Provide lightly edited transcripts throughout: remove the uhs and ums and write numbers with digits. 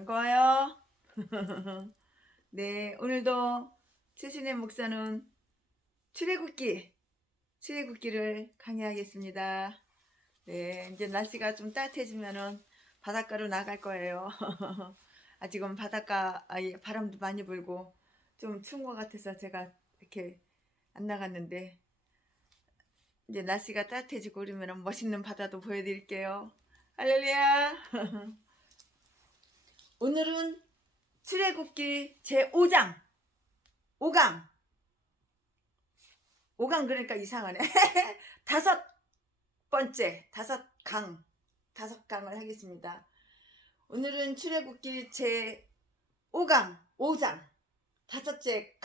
반가워요. 네, 오늘도 최신의 목사는 출애굽기를 강의하겠습니다. 네, 이제 날씨가 좀 따뜻해지면은 바닷가로 나갈 거예요. 아직은 바람도 많이 불고 좀 추운 것 같아서 제가 이렇게 안 나갔는데 이제 날씨가 따뜻해지고 그러면 멋있는 바다도 보여드릴게요. 할렐루야. 오늘은 출애굽기 제5장 5강 5강 그러니까 이상하네. 다섯 번째 다섯 강을 하겠습니다. 오늘은 출애굽기 제5강 5장 다섯째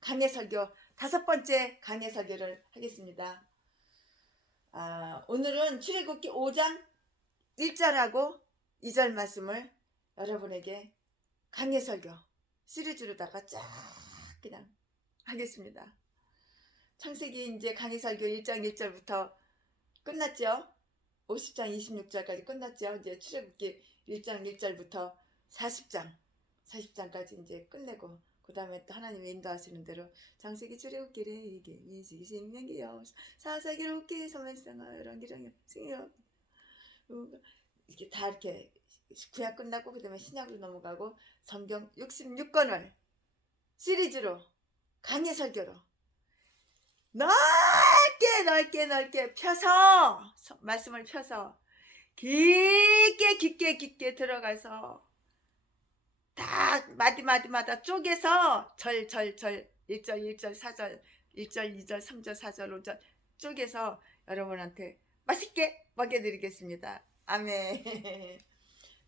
강의 설교 다섯 번째 강의 설교를 하겠습니다. 오늘은 출애굽기 5장 1절하고 2절 말씀을 여러분에게 강의 설교 시리즈로다가 쫙 그냥 하겠습니다. 창세기 이제 강의 설교 1장 1절부터 끝났죠. 50장 26절까지 끝났죠. 이제 출애굽기 1장 1절부터 40장까지 이제 끝내고 그 다음에 또 하나님이 인도하시는 대로 창세기 출애굽기 레위기 신명기요 사사기록기 소멸상하 열왕기령요 승요 이렇게 다 이렇게 구약 끝나고 그 다음에 신약으로 넘어가고 성경 66권을 시리즈로 강의 설교로 넓게 펴서 말씀을 펴서 깊게 들어가서 다 마디마다 쪼개서 절 1절 1절 4절 1절 2절 3절 4절 5절 쪼개서 여러분한테 맛있게 먹여드리겠습니다. 아멘.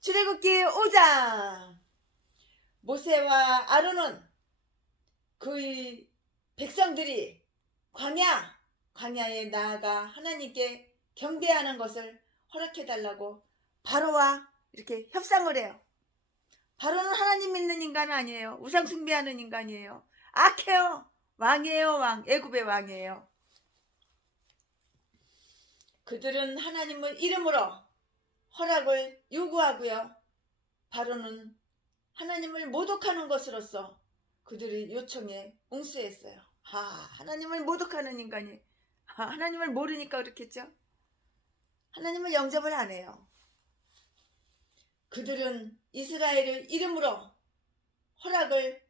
출애굽기 5장 모세와 아론은 그의 백성들이 광야에 나아가 하나님께 경배하는 것을 허락해달라고 바로와 이렇게 협상을 해요. 바로는 하나님 믿는 인간 아니에요. 우상 숭배하는 인간이에요. 악해요. 왕이에요. 애굽의 왕이에요. 그들은 하나님을 이름으로 허락을 요구하고요. 바로는 하나님을 모독하는 것으로서 그들의 요청에 응수했어요. 하나님을 모독하는 인간이 하나님을 모르니까 그렇겠죠. 하나님을 영접을 안 해요. 그들은 이스라엘을 이름으로 허락을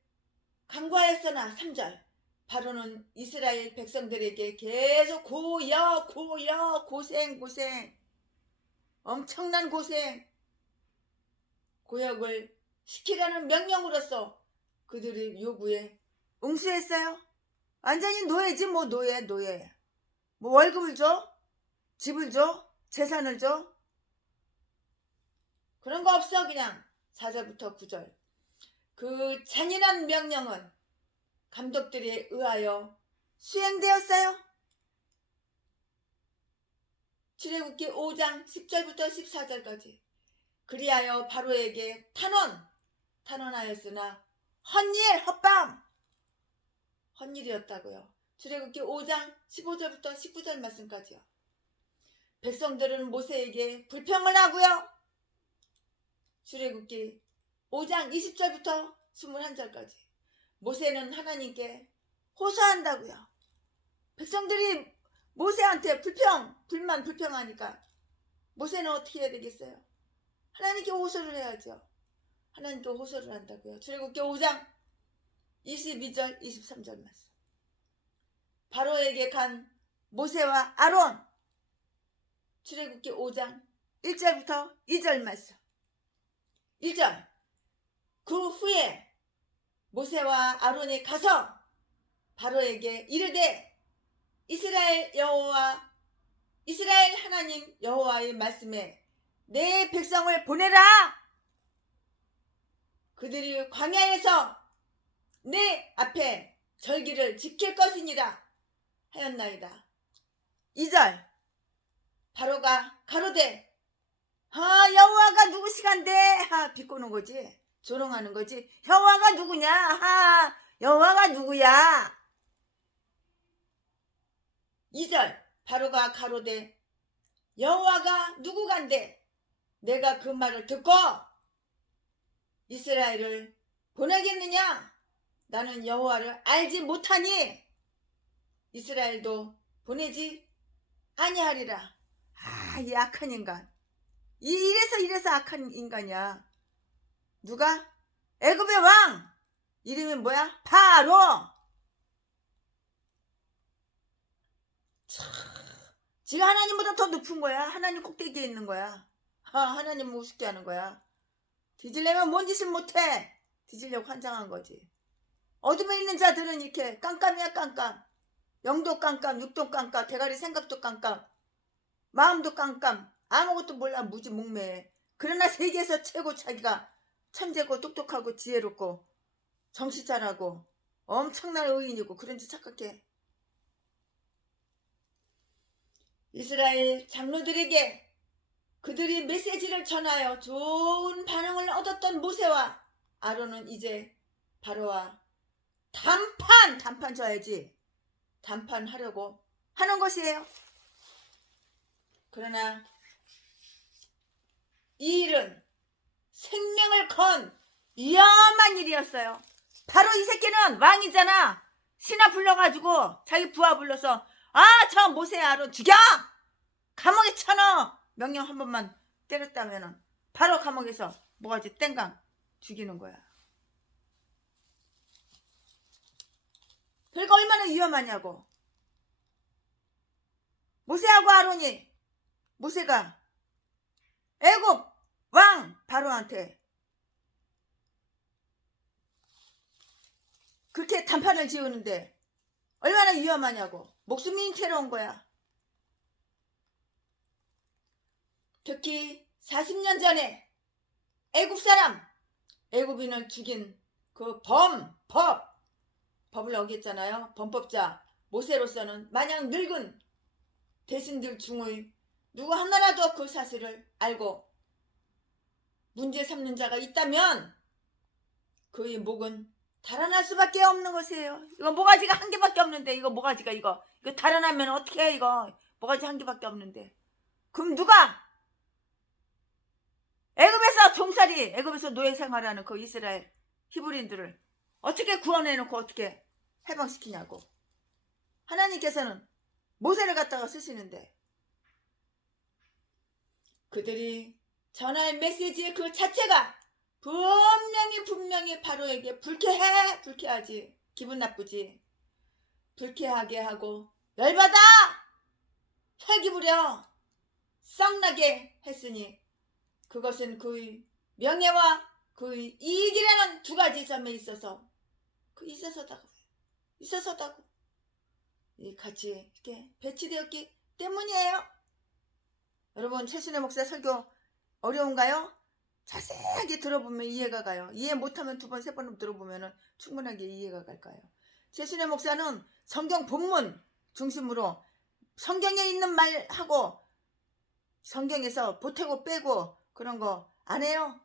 간구하였으나 3절 바로는 이스라엘 백성들에게 계속 고생 엄청난 고역을 시키라는 명령으로서 그들의 요구에 응수했어요. 완전히 노예지 노예 월급을 줘? 집을 줘? 재산을 줘? 그런 거 없어. 그냥 4절부터 9절 그 잔인한 명령은 감독들에 의하여 수행되었어요. 출애굽기 5장 10절부터 14절까지 그리하여 바로에게 탄원하였으나 헛일이었다고요. 출애굽기 5장 15절부터 19절 말씀까지요. 백성들은 모세에게 불평을 하고요. 출애굽기 5장 20절부터 21절까지 모세는 하나님께 호소한다고요. 백성들이 모세한테 불평하니까 모세는 어떻게 해야 되겠어요? 하나님께 호소를 해야죠. 하나님께 호소를 한다고요. 출애굽기 5장 22절 23절 말씀. 바로에게 간 모세와 아론 출애굽기 5장 1절부터 2절 말씀. 1절 그 후에 모세와 아론이 가서 바로에게 이르되 이스라엘 하나님 여호와의 말씀에 내 백성을 보내라. 그들이 광야에서 내 앞에 절기를 지킬 것이니라 하였나이다. 2절 바로가 가로되 여호와가 누구시간데 비꼬는 거지. 조롱하는 거지. 여호와가 누구냐? 여호와가 누구야? 2절 바로가 가로되 여호와가 누구간데 내가 그 말을 듣고 이스라엘을 보내겠느냐? 나는 여호와를 알지 못하니 이스라엘도 보내지 아니하리라. 이 악한 인간. 이래서 악한 인간이야. 누가? 애굽의 왕. 이름이 뭐야? 바로. 지가 하나님보다 더 높은 거야. 하나님 꼭대기에 있는 거야. 하나님 우습게 하는 거야. 뒤질려면 뭔 짓을 못해. 뒤질려고 환장한 거지. 어둠에 있는 자들은 이렇게 깜깜이야 깜깜. 영도 깜깜, 육도 깜깜, 대가리 생각도 깜깜, 마음도 깜깜. 아무것도 몰라. 무지 몽매해. 그러나 세계에서 최고 자기가 천재고 똑똑하고 지혜롭고 정신 잘하고 엄청난 의인이고 그런지 착각해. 이스라엘 장로들에게 그들이 메시지를 전하여 좋은 반응을 얻었던 모세와 아론은 이제 바로와 단판 져야지. 단판하려고 하는 것이에요. 그러나 이 일은 생명을 건 위험한 일이었어요. 바로 이 새끼는 왕이잖아. 신하 불러가지고 자기 부하 불러서 저 모세 아론 죽여! 감옥에 쳐넣어! 명령 한 번만 때렸다면은 바로 감옥에서 뭐가지 땡강 죽이는 거야. 그러니까 얼마나 위험하냐고. 모세하고 아론이 모세가 애굽 왕 바로한테 그렇게 단판을 지우는데 얼마나 위험하냐고. 목숨이 괴로운 거야. 특히 40년 전에 애굽 사람, 애굽인을 죽인 그 법을 어겼잖아요. 범법자 모세로서는 마냥 늙은 대신들 중의 누구 하나라도 그 사실을 알고 문제 삼는 자가 있다면 그의 목은 달아날 수밖에 없는 것이에요. 이거 모가지가 한 개밖에 없는데 이거 모가지가 이거 달아나면 어떻게 해. 이거 모가지 한 개밖에 없는데 그럼 누가 애굽에서 종살이 애굽에서 노예 생활하는 그 이스라엘 히브리인들을 어떻게 구원해놓고 어떻게 해방시키냐고. 하나님께서는 모세를 갖다가 쓰시는데 그들이 전할 메시지 그 자체가 분명히 바로에게 불쾌하지. 기분 나쁘지. 불쾌하게 하고 열받아 혈기 부려 썩나게 했으니 그것은 그의 명예와 그의 이익이라는 두 가지 점에 있어서 있어서다고 같이 이렇게 배치되었기 때문이에요. 여러분 최순애 목사 설교 어려운가요? 자세하게 들어보면 이해가 가요. 이해 못하면 두 번, 세 번 들어보면 충분하게 이해가 갈 거예요. 최순애 목사는 성경 본문 중심으로 성경에 있는 말하고 성경에서 보태고 빼고 그런 거 안 해요.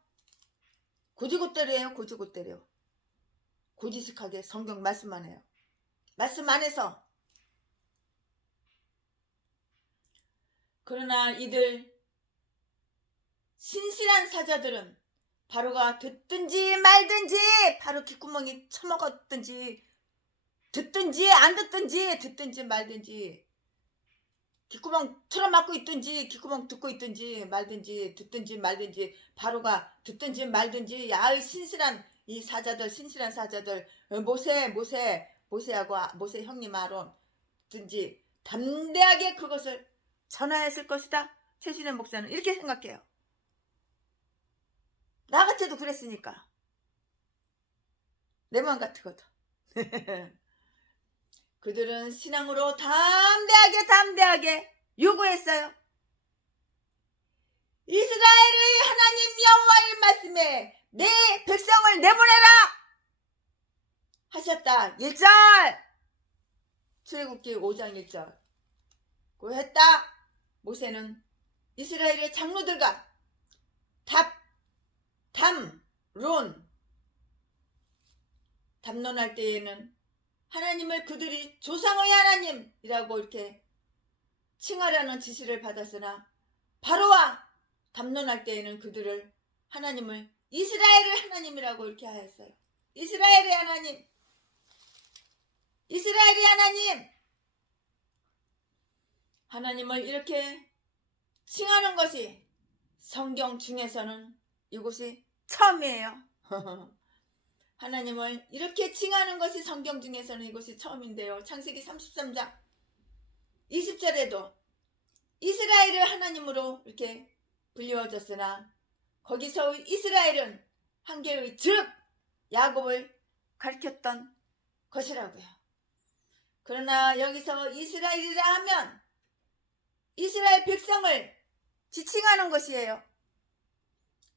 고지고대로예요. 고지고대로. 고지식하게 성경 말씀만 해요. 말씀 안에서. 그러나 이들 신실한 사자들은 바로가 듣든지 말든지 바로 귓구멍이 처먹었든지 듣든지 안 듣든지 말든지 귓구멍 틀어막고 있든지 귓구멍 듣고 있든지 말든지 듣든지 말든지 바로가 듣든지 말든지 야의 신실한 이 사자들 신실한 사자들 모세하고 모세 형님 아론 든지 담대하게 그것을 전하였을 것이다. 최순애 목사는 이렇게 생각해요. 나 같아도 그랬으니까. 내 마음 같거든. 그들은 신앙으로 담대하게 요구했어요. 이스라엘의 하나님 여호와의 말씀에 내 백성을 내보내라 하셨다. 1절 출애굽기 5장 1절 그 했다. 모세는 이스라엘의 장로들과 담론할 때에는 하나님을 그들이 조상의 하나님이라고 이렇게 칭하라는 지시를 받았으나 바로와 담론할 때에는 그들을 하나님을 이스라엘의 하나님이라고 이렇게 하였어요. 이스라엘의 하나님, 이스라엘의 하나님, 하나님을 이렇게 칭하는 것이 성경 중에서는 이곳이 처음이에요. 하나님을 이렇게 칭하는 것이 성경 중에서는 이것이 처음인데요. 창세기 33장 20절에도 이스라엘을 하나님으로 이렇게 불리워졌으나 거기서 이스라엘은 한 개의 즉 야곱을 가리켰던 것이라고요. 그러나 여기서 이스라엘이라 하면 이스라엘 백성을 지칭하는 것이에요.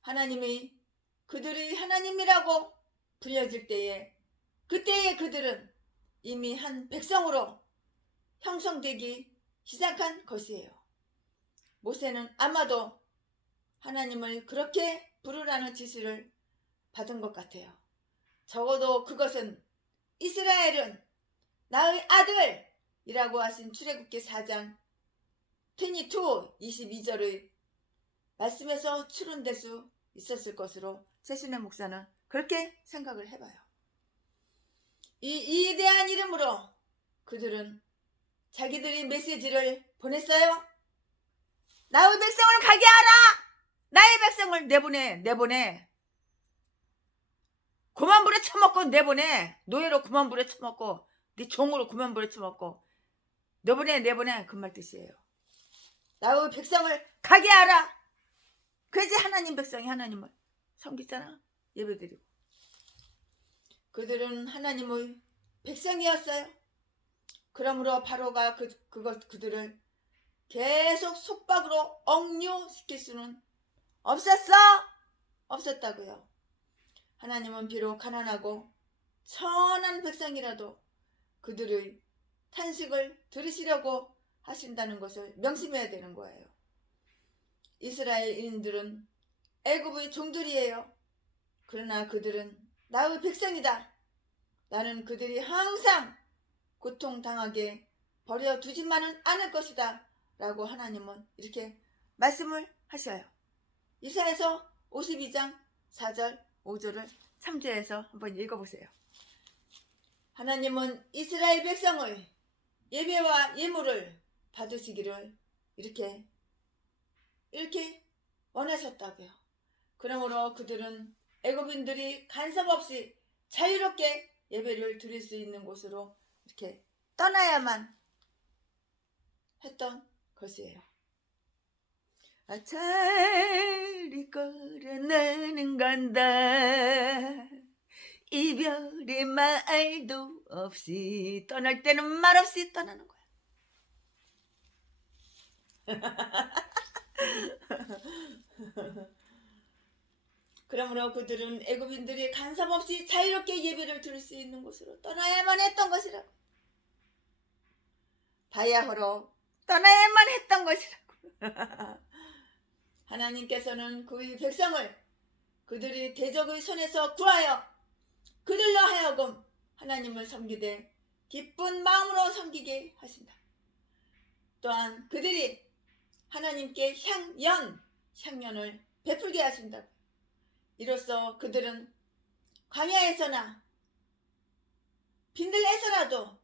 하나님이 그들이 하나님이라고 불려질 때에 그때에 그들은 이미 한 백성으로 형성되기 시작한 것이에요. 모세는 아마도 하나님을 그렇게 부르라는 지시를 받은 것 같아요. 적어도 그것은 이스라엘은 나의 아들이라고 하신 출애굽기 4장 22절의 말씀에서 추론될 수 있었을 것으로 최신의 목사는 그렇게 생각을 해봐요. 이 위대한 이름으로 그들은 자기들이 메시지를 보냈어요. 나의 백성을 가게 하라! 나의 백성을 내보내. 그만 부려 쳐먹고 내보내. 노예로 그만 부려 쳐먹고 네 종으로 그만 부려 쳐먹고 내보내 그 말 뜻이에요. 나의 백성을 가게 하라. 그래야지 하나님 백성이 하나님을 섬기잖아. 예배드리고. 그들은 하나님의 백성이었어요. 그러므로 바로가 그들을 계속 속박으로 억류시킬 수는 없었다고요. 하나님은 비록 가난하고 천한 백성이라도 그들의 탄식을 들으시려고 하신다는 것을 명심해야 되는 거예요. 이스라엘인들은 애굽의 종들이에요. 그러나 그들은 나의 백성이다. 나는 그들이 항상 고통당하게 버려두지만은 않을 것이다 라고 하나님은 이렇게 말씀을 하셔요. 이사야서 52장 4절 5절을 3절에서 한번 읽어보세요. 하나님은 이스라엘 백성의 예배와 예물을 받으시기를 이렇게 원하셨다고요. 그러므로 그들은 애굽인들이 간섭 없이 자유롭게 예배를 드릴 수 있는 곳으로 이렇게 떠나야만 했던 것이에요. 아차리 걸어 나는 간다. 이별의 말도 없이 떠날 때는 말없이 떠나는 거야. 그러므로 그들은 애굽인들이 간섭 없이 자유롭게 예배를 드릴 수 있는 곳으로 떠나야만 했던 것이라고. 바야흐로 떠나야만 했던 것이라고. 하나님께서는 그의 백성을 그들이 대적의 손에서 구하여 그들로 하여금 하나님을 섬기되 기쁜 마음으로 섬기게 하신다. 또한 그들이 하나님께 향연을 베풀게 하신다. 이로써 그들은 광야에서나 빈들에서라도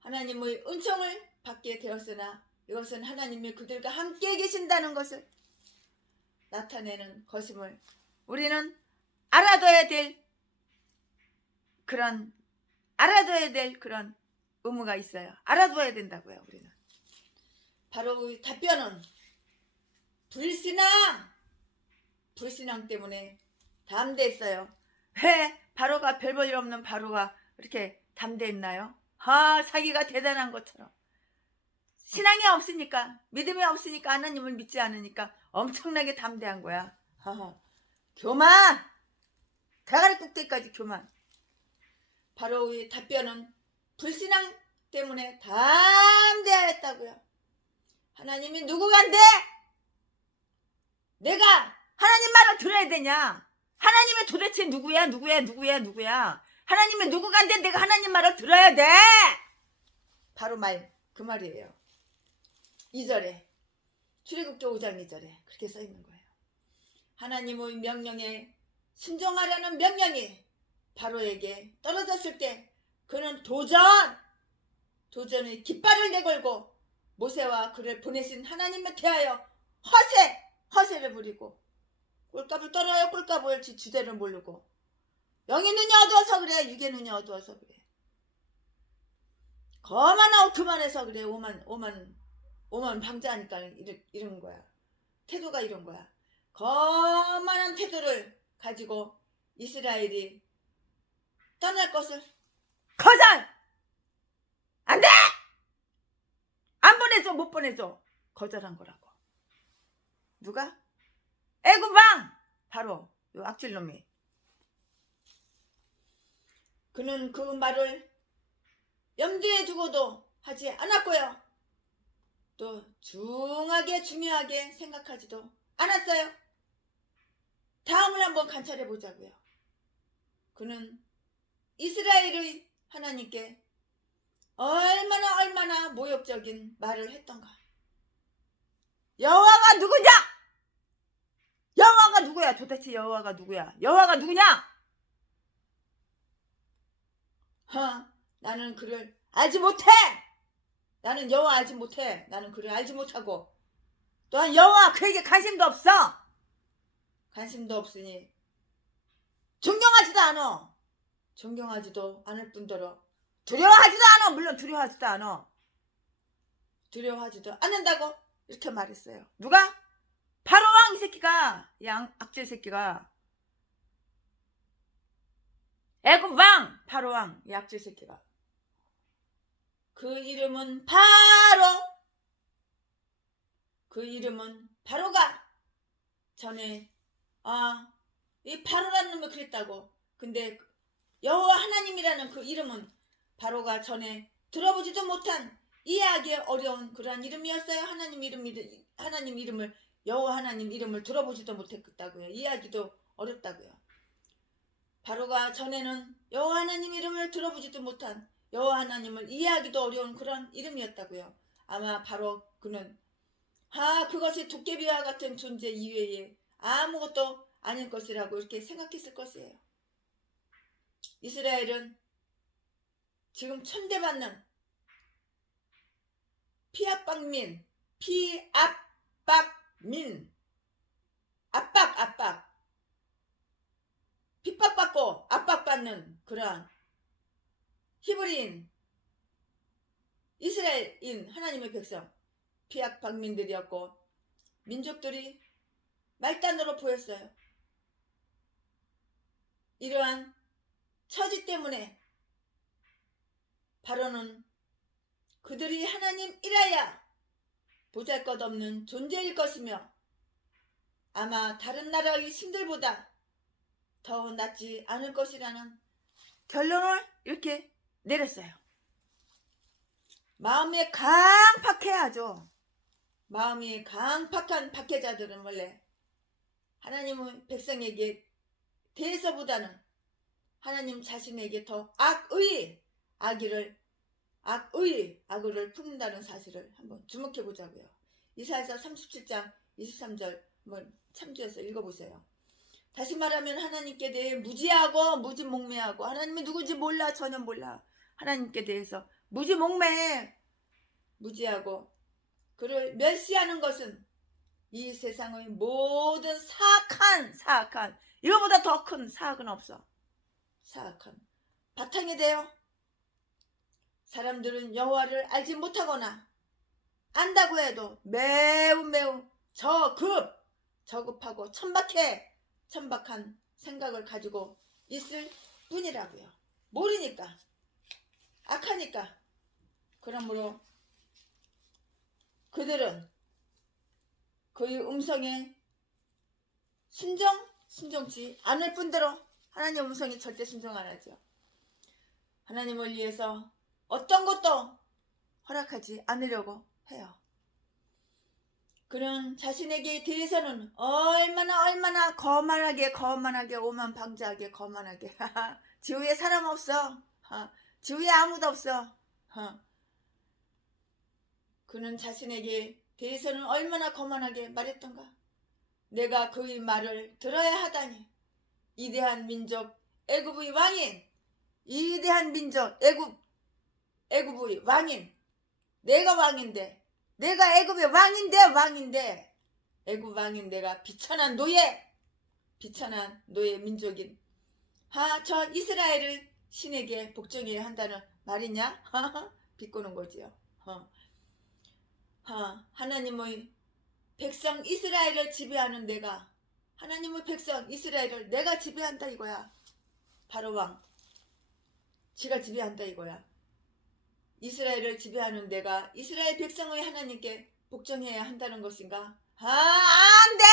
하나님의 은총을 받게 되었으나 이것은 하나님이 그들과 함께 계신다는 것을 나타내는 것임을 우리는 알아둬야 될 그런 의무가 있어요. 알아둬야 된다고요. 우리는. 바로 답변은 불신앙 때문에 담대했어요. 왜 바로가 별 볼 일 없는 바로가 이렇게 담대했나요? 자기가 대단한 것처럼. 신앙이 없으니까, 믿음이 없으니까, 하나님을 믿지 않으니까 엄청나게 담대한 거야. 교만! 대가리 꼭대기까지 교만. 바로의 답변은 불신앙 때문에 담대하였다고요. 하나님이 누구간데 내가 하나님 말을 들어야 되냐? 하나님이 도대체 누구야? 하나님이 누구간데 내가 하나님 말을 들어야 돼? 바로 그 말이에요. 2절에 출애굽기 5장 2절에 그렇게 써 있는 거예요. 하나님의 명령에 순종하라는 명령이 바로에게 떨어졌을 때 그는 도전의 깃발을 내걸고 모세와 그를 보내신 하나님을 대하여 허세를 부리고 꼴값을 떨어요. 꼴값을 주제를 모르고 영의 눈이 어두워서 그래. 육의 눈이 어두워서 그래. 거만하고 그만해서 그래. 오만 방자하니까 이런 거야. 태도가 이런 거야. 거만한 태도를 가지고 이스라엘이 떠날 것을 거절! 안 돼! 안 보내줘. 못 보내줘. 거절한 거라고. 누가? 애굽 왕! 바로 요 악질놈이. 그는 그 말을 염두에 두고도 하지 않았고요. 또 중요하게 생각하지도 않았어요. 다음을 한번 관찰해 보자고요. 그는 이스라엘의 하나님께 얼마나 모욕적인 말을 했던가. 여호와가 누구냐? 여호와가 누구야? 도대체 여호와가 누구야? 여호와가 누구냐? 나는 그를 알지 못해. 나는 여호와 알지 못해. 나는 그를 알지 못하고 또한 여호와 그에게 관심도 없어. 관심도 없으니 존경하지도 않아. 존경하지도 않을 뿐더러 두려워하지도 않아. 물론 두려워하지도 않아. 두려워하지도 않는다고 이렇게 말했어요. 누가? 바로왕 이 새끼가, 이 악질 새끼가. 애굽왕 바로왕 이 악질 새끼가. 그 이름은 바로가 전에 이 바로라는 놈이 그랬다고. 근데 여호와 하나님이라는 그 이름은 바로가 전에 들어보지도 못한 이해하기 어려운 그러한 이름이었어요. 하나님 이름을 여호와 하나님 이름을 들어보지도 못했다고요. 이해하기도 어렵다고요. 바로가 전에는 여호와 하나님 이름을 들어보지도 못한 여호와 하나님을 이해하기도 어려운 그런 이름이었다고요. 아마 바로 그는 그것이 도깨비와 같은 존재 이외에 아무것도 아닐 것이라고 이렇게 생각했을 것이에요. 이스라엘은 지금 천대받는 압박 핍박받고 압박받는 그러한 히브리인 이스라엘인 하나님의 백성 피압방민들이었고 민족들이 말단으로 보였어요. 이러한 처지 때문에 바로는 그들이 하나님이라야 보잘것없는 존재일 것이며 아마 다른 나라의 신들보다 더 낫지 않을 것이라는 결론을 이렇게 내렸어요. 마음에 강팍해야죠. 마음이 강팍한 박해자들은 원래 하나님의 백성에게 대해서보다는 하나님 자신에게 더 악의를 품는다는 사실을 한번 주목해 보자고요. 이사야서 37장 23절 한번 참조해서 읽어보세요. 다시 말하면 하나님께 대해 무지몽매하고 하나님이 누군지 몰라. 전혀 몰라. 하나님께 대해서 무지하고 그를 멸시하는 것은 이 세상의 모든 사악한 이거보다 더 큰 사악은 없어. 사악한 바탕이 되어 사람들은 여호와를 알지 못하거나 안다고 해도 매우 저급하고 천박한 생각을 가지고 있을 뿐이라고요. 모르니까 악하니까. 그러므로 그들은 그의 음성에 순종치 않을 뿐더러 하나님 음성에 절대 순종 안 하죠. 하나님을 위해서 어떤 것도 허락하지 않으려고 해요. 그는 자신에게 대해서는 얼마나 거만하게 오만방자하게 거만하게 지위에 사람 없어. 지위에 아무도 없어. 그는 자신에게 대해서는 얼마나 거만하게 말했던가. 내가 그의 말을 들어야 하다니. 위대한 민족 애굽의 왕인, 위대한 민족 애굽의 왕인, 내가 왕인데, 내가 애굽의 왕인데 애굽 왕인 내가 비천한 노예 민족인 저 이스라엘을 신에게 복종해야 한다는 말이냐? 비꼬는 거지요. 하나님의 백성 이스라엘을 지배하는 내가, 하나님의 백성 이스라엘을 내가 지배한다 이거야. 바로왕 지가 지배한다 이거야. 이스라엘을 지배하는 내가 이스라엘 백성의 하나님께 복종해야 한다는 것인가? 안 돼!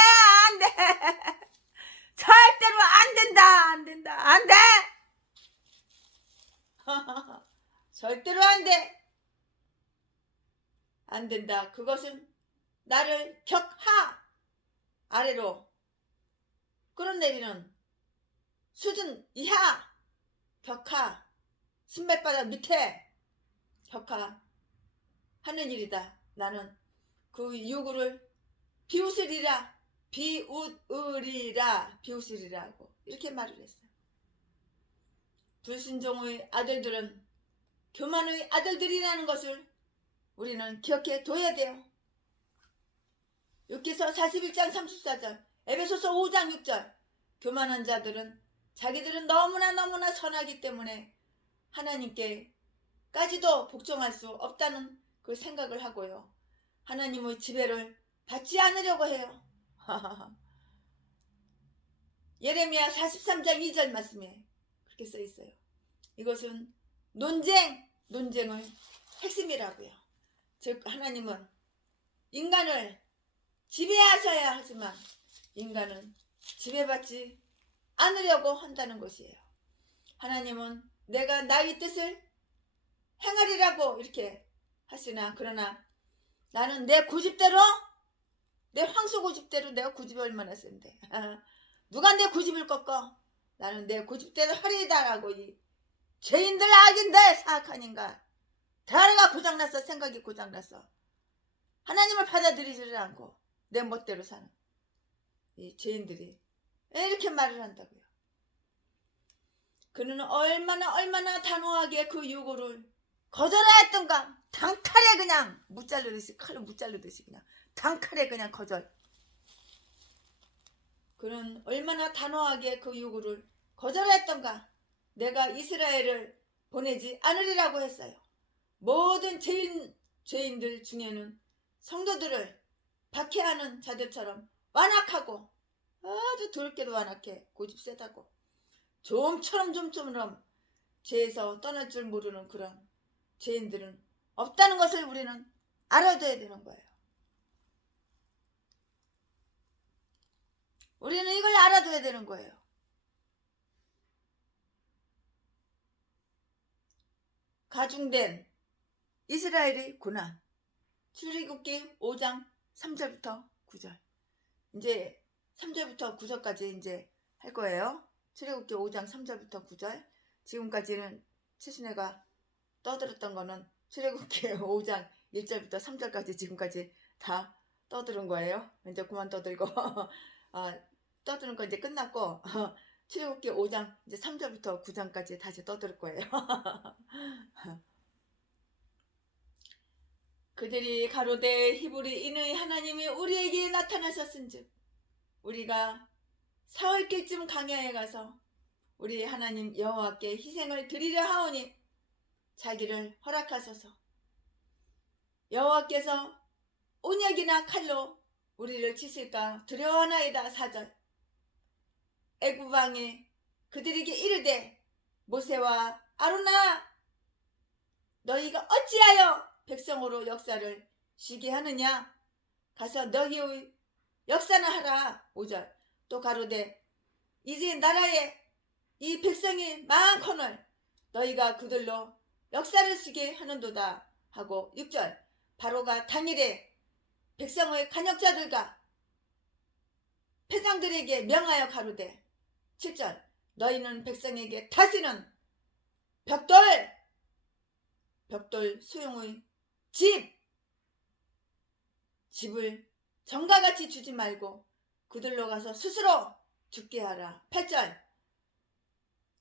절대로 안 된다! 안 돼! 절대로 안 돼! 안 된다. 그것은 나를 격하 아래로 끌어내리는 수준 이하, 격하 신발바닥 밑에 격하 하는 일이다. 나는 그 요구를 비웃으리라고 이렇게 말을 했어요. 불순종의 아들들은 교만의 아들들이라는 것을 우리는 기억해 둬야 돼요. 욥기서 41장 34절, 에베소서 5장 6절. 교만한 자들은 자기들은 너무나 선하기 때문에 하나님께까지도 복종할 수 없다는 그 생각을 하고요. 하나님의 지배를 받지 않으려고 해요. 예레미야 43장 2절 말씀에 그렇게 써 있어요. 이것은 논쟁의 핵심이라고요. 즉 하나님은 인간을 지배하셔야 하지만 인간은 지배받지 않으려고 한다는 것이에요. 하나님은 내가 나의 뜻을 행하리라고 이렇게 하시나, 그러나 나는 내 고집대로, 내 황소 고집대로, 내가 고집이 얼마나 센데 누가 내 고집을 꺾어? 나는 내 고집대로 하리다라고 이 죄인들 악인들 사악한 인간 대화가 고장났어. 생각이 고장났어. 하나님을 받아들이지를 않고 내 멋대로 사는 이 죄인들이 이렇게 말을 한다고요. 그는 얼마나 단호하게 그 요구를 거절하였던가. 단칼에 그냥 칼로 무자르듯이 그냥 단칼에 그냥 거절. 그는 얼마나 단호하게 그 요구를 거절했던가. 내가 이스라엘을 보내지 않으리라고 했어요. 모든 죄인들 중에는 성도들을 박해하는 자들처럼 완악하고 아주 더럽게도 완악해. 고집 세다고 좀처럼 죄에서 떠날 줄 모르는 그런 죄인들은 없다는 것을 우리는 알아둬야 되는 거예요. 우리는 이걸 알아둬야 되는 거예요. 가중된 이스라엘의 고난. 출애굽기 5장 3절부터 9절. 이제 3절부터 9절까지 이제 할 거예요. 출애굽기 5장 3절부터 9절. 지금까지는 최순애가 떠들었던 거는 출애굽기 5장 1절부터 3절까지 지금까지 다 떠들은 거예요. 이제 그만 떠들고 떠드는 거 이제 끝났고 출애굽기 5장 이제 3절부터 9장까지 다시 떠들 거예요. 그들이 가로되 히브리 인의 하나님이 우리에게 나타나셨은즉 우리가 사흘길쯤 광야에 가서 우리 하나님 여호와께 희생을 드리려 하오니 자기를 허락하소서. 여호와께서 온역이나 칼로 우리를 치실까 두려워하나이다. 4절. 애굽 왕이 그들에게 이르되 모세와 아론아 너희가 어찌하여 백성으로 역사를 쉬게 하느냐? 가서 너희의 역사나 하라. 5절. 또 가로되 이제 나라에 이 백성이 많거늘 너희가 그들로 역사를 쉬게 하는도다 하고 6절. 바로가 당일에 백성의 간역자들과 패장들에게 명하여 가로되 7절. 너희는 백성에게 다시는 벽돌 소용의 집을 전가같이 주지 말고 그들로 가서 스스로 죽게 하라. 8절.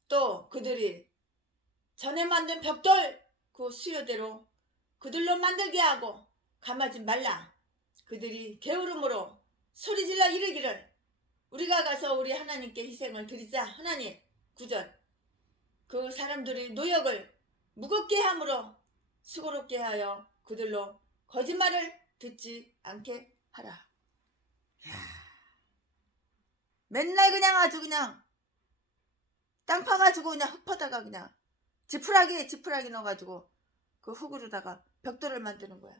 또 그들이 전에 만든 벽돌 그 수요대로 그들로 만들게 하고 감하지 말라. 그들이 게으름으로 소리질러 이르기를 우리가 가서 우리 하나님께 희생을 드리자. 하나님. 9절. 그 사람들이 노역을 무겁게 함으로 수고롭게 하여 그들로 거짓말을 듣지 않게 하라. 맨날 그냥 아주 그냥 땅 파가지고 그냥 흙 퍼다가 그냥 지푸라기 넣어가지고 그 흙으로다가 벽돌을 만드는 거야.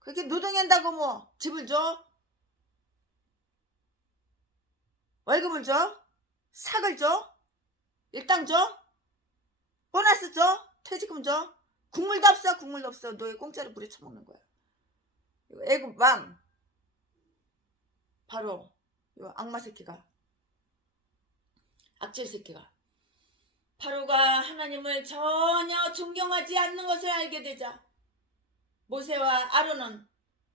그렇게 노동한다고 뭐 집을 줘? 월급을 줘? 삭을 줘? 일당 줘? 보너스 줘? 퇴직금 줘? 국물도 없어. 국물도 없어. 너의 공짜로 물에 처먹는 거야. 애굽 왕 바로 요 악마 새끼가, 악질 새끼가, 바로가 하나님을 전혀 존경하지 않는 것을 알게 되자 모세와 아론은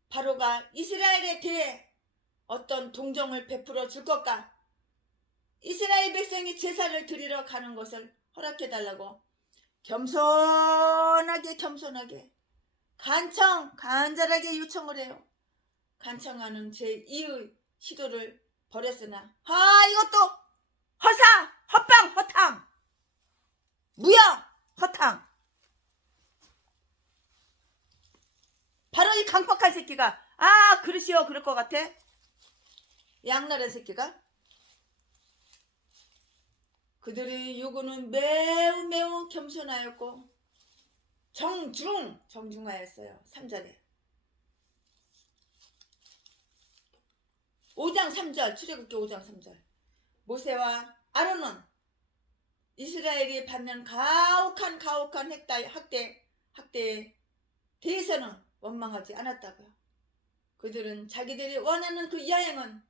바로가 이스라엘에 대해 어떤 동정을 베풀어 줄 것과 이스라엘 백성이 제사를 드리러 가는 것을 허락해달라고 겸손하게 간절하게 요청을 해요. 간청하는 제2의 시도를 벌였으나 이것도 헛방 무용 허탕. 바로 이 강박한 새끼가 그러시오 그럴 것 같아. 양나라 새끼가 그들의 요구는 매우 겸손하였고 정중하였어요. 3절에 5장 3절 출애굽기 5장 3절 모세와 아론은 이스라엘이 받는 가혹한 학대에 대해서는 원망하지 않았다고요. 그들은 자기들이 원하는 그 여행은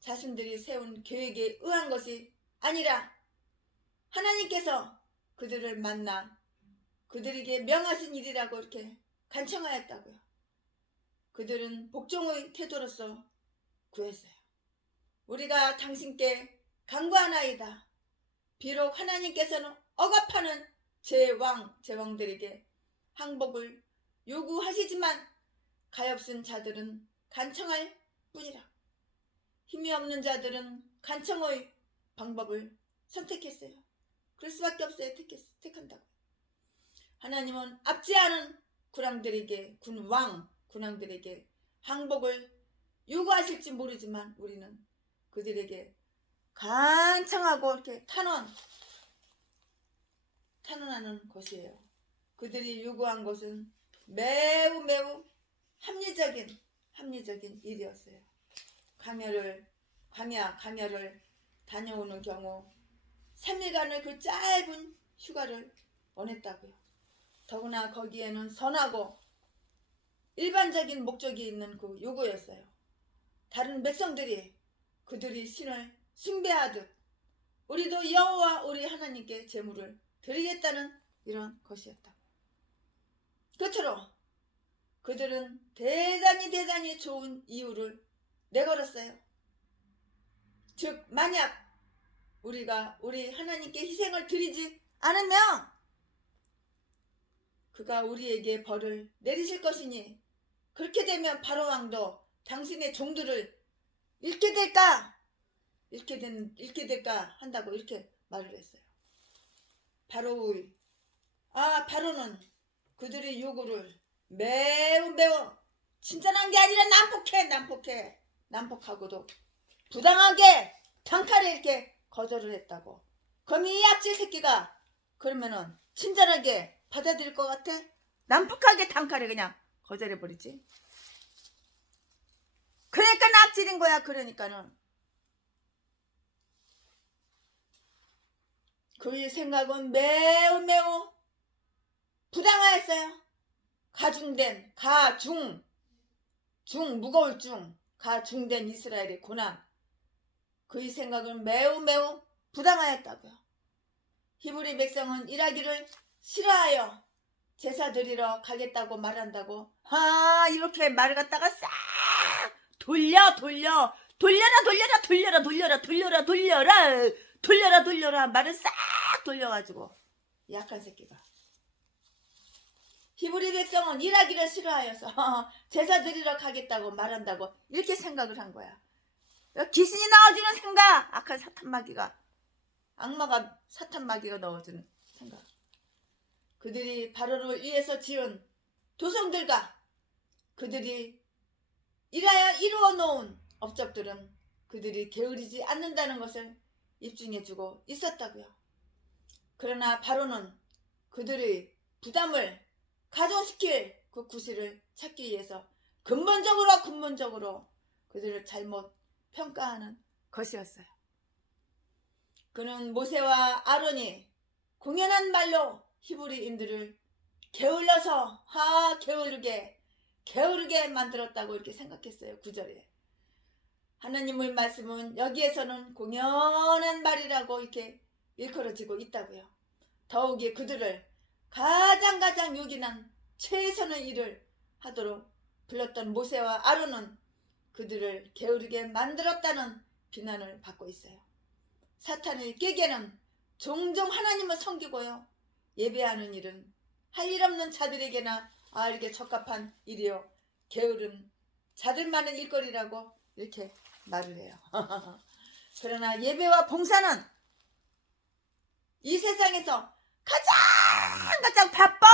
자신들이 세운 계획에 의한 것이 아니라 하나님께서 그들을 만나 그들에게 명하신 일이라고 이렇게 간청하였다고요. 그들은 복종의 태도로서 구했어요. 우리가 당신께 간구하나이다. 비록 하나님께서는 억압하는 제왕들에게 항복을 요구하시지만 가엾은 자들은 간청할 뿐이라. 힘이 없는 자들은 간청의 방법을 선택했어요. 그럴 수밖에 없어요. 택한다고. 하나님은 앞지 않은 군왕들에게 항복을 요구하실지 모르지만 우리는 그들에게 간청하고 이렇게 탄원하는 것이에요. 그들이 요구한 것은 매우 합리적인 일이었어요. 강야를 다녀오는 경우 3일간의 그 짧은 휴가를 원했다고요. 더구나 거기에는 선하고 일반적인 목적이 있는 그 요구였어요. 다른 백성들이 그들이 신을 숭배하듯 우리도 여호와 우리 하나님께 제물을 드리겠다는 이런 것이었다. 끝으로 그들은 대단히 좋은 이유를 내걸었어요. 즉 만약 우리가 우리 하나님께 희생을 드리지 않으면 그가 우리에게 벌을 내리실 것이니 그렇게 되면 바로 왕도 당신의 종들을 잃게 될까 한다고 이렇게 말을 했어요. 바로는 그들의 요구를 매우 친절한 게 아니라 난폭하고도 부당하게 단칼에 이렇게 거절을 했다고. 그럼 이 악질 새끼가 그러면은 친절하게 받아들일 것 같아? 난폭하게 단칼에 그냥 거절해버리지. 그러니까 악질인 거야. 그러니까는 그의 생각은 매우 부당하였어요. 무거울 가중된 이스라엘의 고난. 그의 생각은 매우 부당하였다고요. 히브리 백성은 일하기를 싫어하여 제사 드리러 가겠다고 말한다고 이렇게 말을 갖다가 싹 돌려라 말을 싹 돌려가지고 약한 새끼가 히브리 백성은 일하기를 싫어하여서 제사 드리러 가겠다고 말한다고 이렇게 생각을 한 거야. 귀신이 넣어주는 생각, 악한 사탄마귀가, 악마가 사탄마귀가 넣어주는 생각. 그들이 바로를 위해서 지은 도성들과 그들이 일하여 이루어 놓은 업적들은 그들이 게으르지 않는다는 것을 입증해주고 있었다고요. 그러나 바로는 그들의 부담을 가중시킬 그 구실을 찾기 위해서 근본적으로 그들을 잘못 평가하는 것이었어요. 그는 모세와 아론이 공연한 말로 히브리인들을 게을러서 게으르게 만들었다고 이렇게 생각했어요. 9절에 하나님의 말씀은 여기에서는 공연한 말이라고 이렇게 일컬어지고 있다고요. 더욱이 그들을 가장 요긴한 최선의 일을 하도록 불렀던 모세와 아론은 그들을 게으르게 만들었다는 비난을 받고 있어요. 사탄의 꾀계는 종종 하나님을 섬기고요, 예배하는 일은 할 일 없는 자들에게나 알게 적합한 일이요, 게으른 자들만의 일거리라고 이렇게 말을 해요. 그러나 예배와 봉사는 이 세상에서 가장 바빠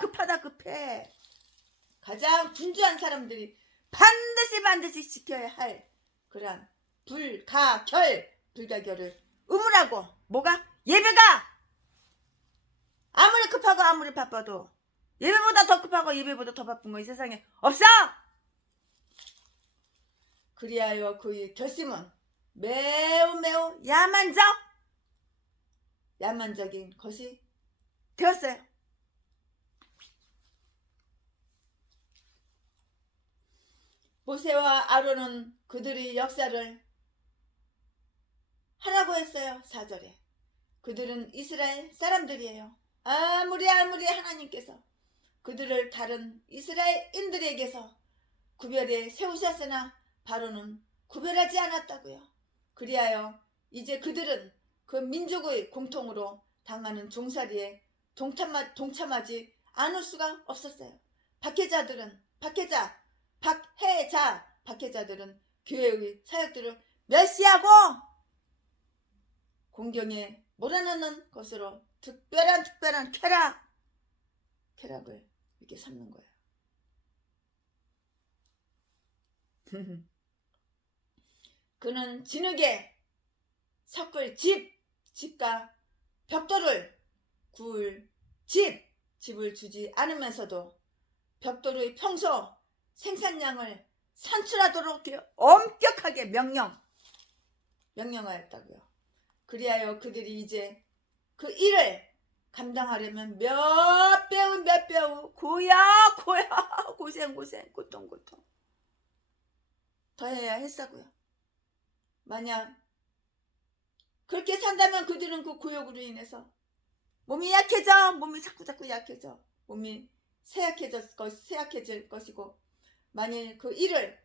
급하다 급해 가장 분주한 사람들이 반드시 지켜야 할 그러한 불가결을 의무라고. 뭐가? 예배가 아무리 급하고 아무리 바빠도 예배보다 더 급하고 예배보다 더 바쁜 거 이 세상에 없어. 그리하여 그의 결심은 매우 야만적인 것이 되었어요. 모세와 아론은 그들의 역사를 하라고 했어요. 4절에 그들은 이스라엘 사람들이에요. 아무리 하나님께서 그들을 다른 이스라엘인들에게서 구별해 세우셨으나 바로는 구별하지 않았다고요. 그리하여 이제 그들은 그 민족의 공통으로 당하는 종살이에 동참하지 않을 수가 없었어요. 박해자들은 교회의 사역들을 멸시하고 공경에 몰아넣는 것으로 특별한 쾌락을 이렇게 삼는 거예요. 그는 진흙에 섞을 집과 벽돌을 구울 집을 주지 않으면서도 벽돌의 평소 생산량을 산출하도록 엄격하게 명령하였다고요. 그리하여 그들이 이제 그 일을 감당하려면 몇 배우 고야 고생 고통 더 해야 했다고요. 만약 그렇게 산다면 그들은 그 고역으로 인해서 몸이 자꾸 약해져. 몸이 쇠약해질 것이고, 만일 그 일을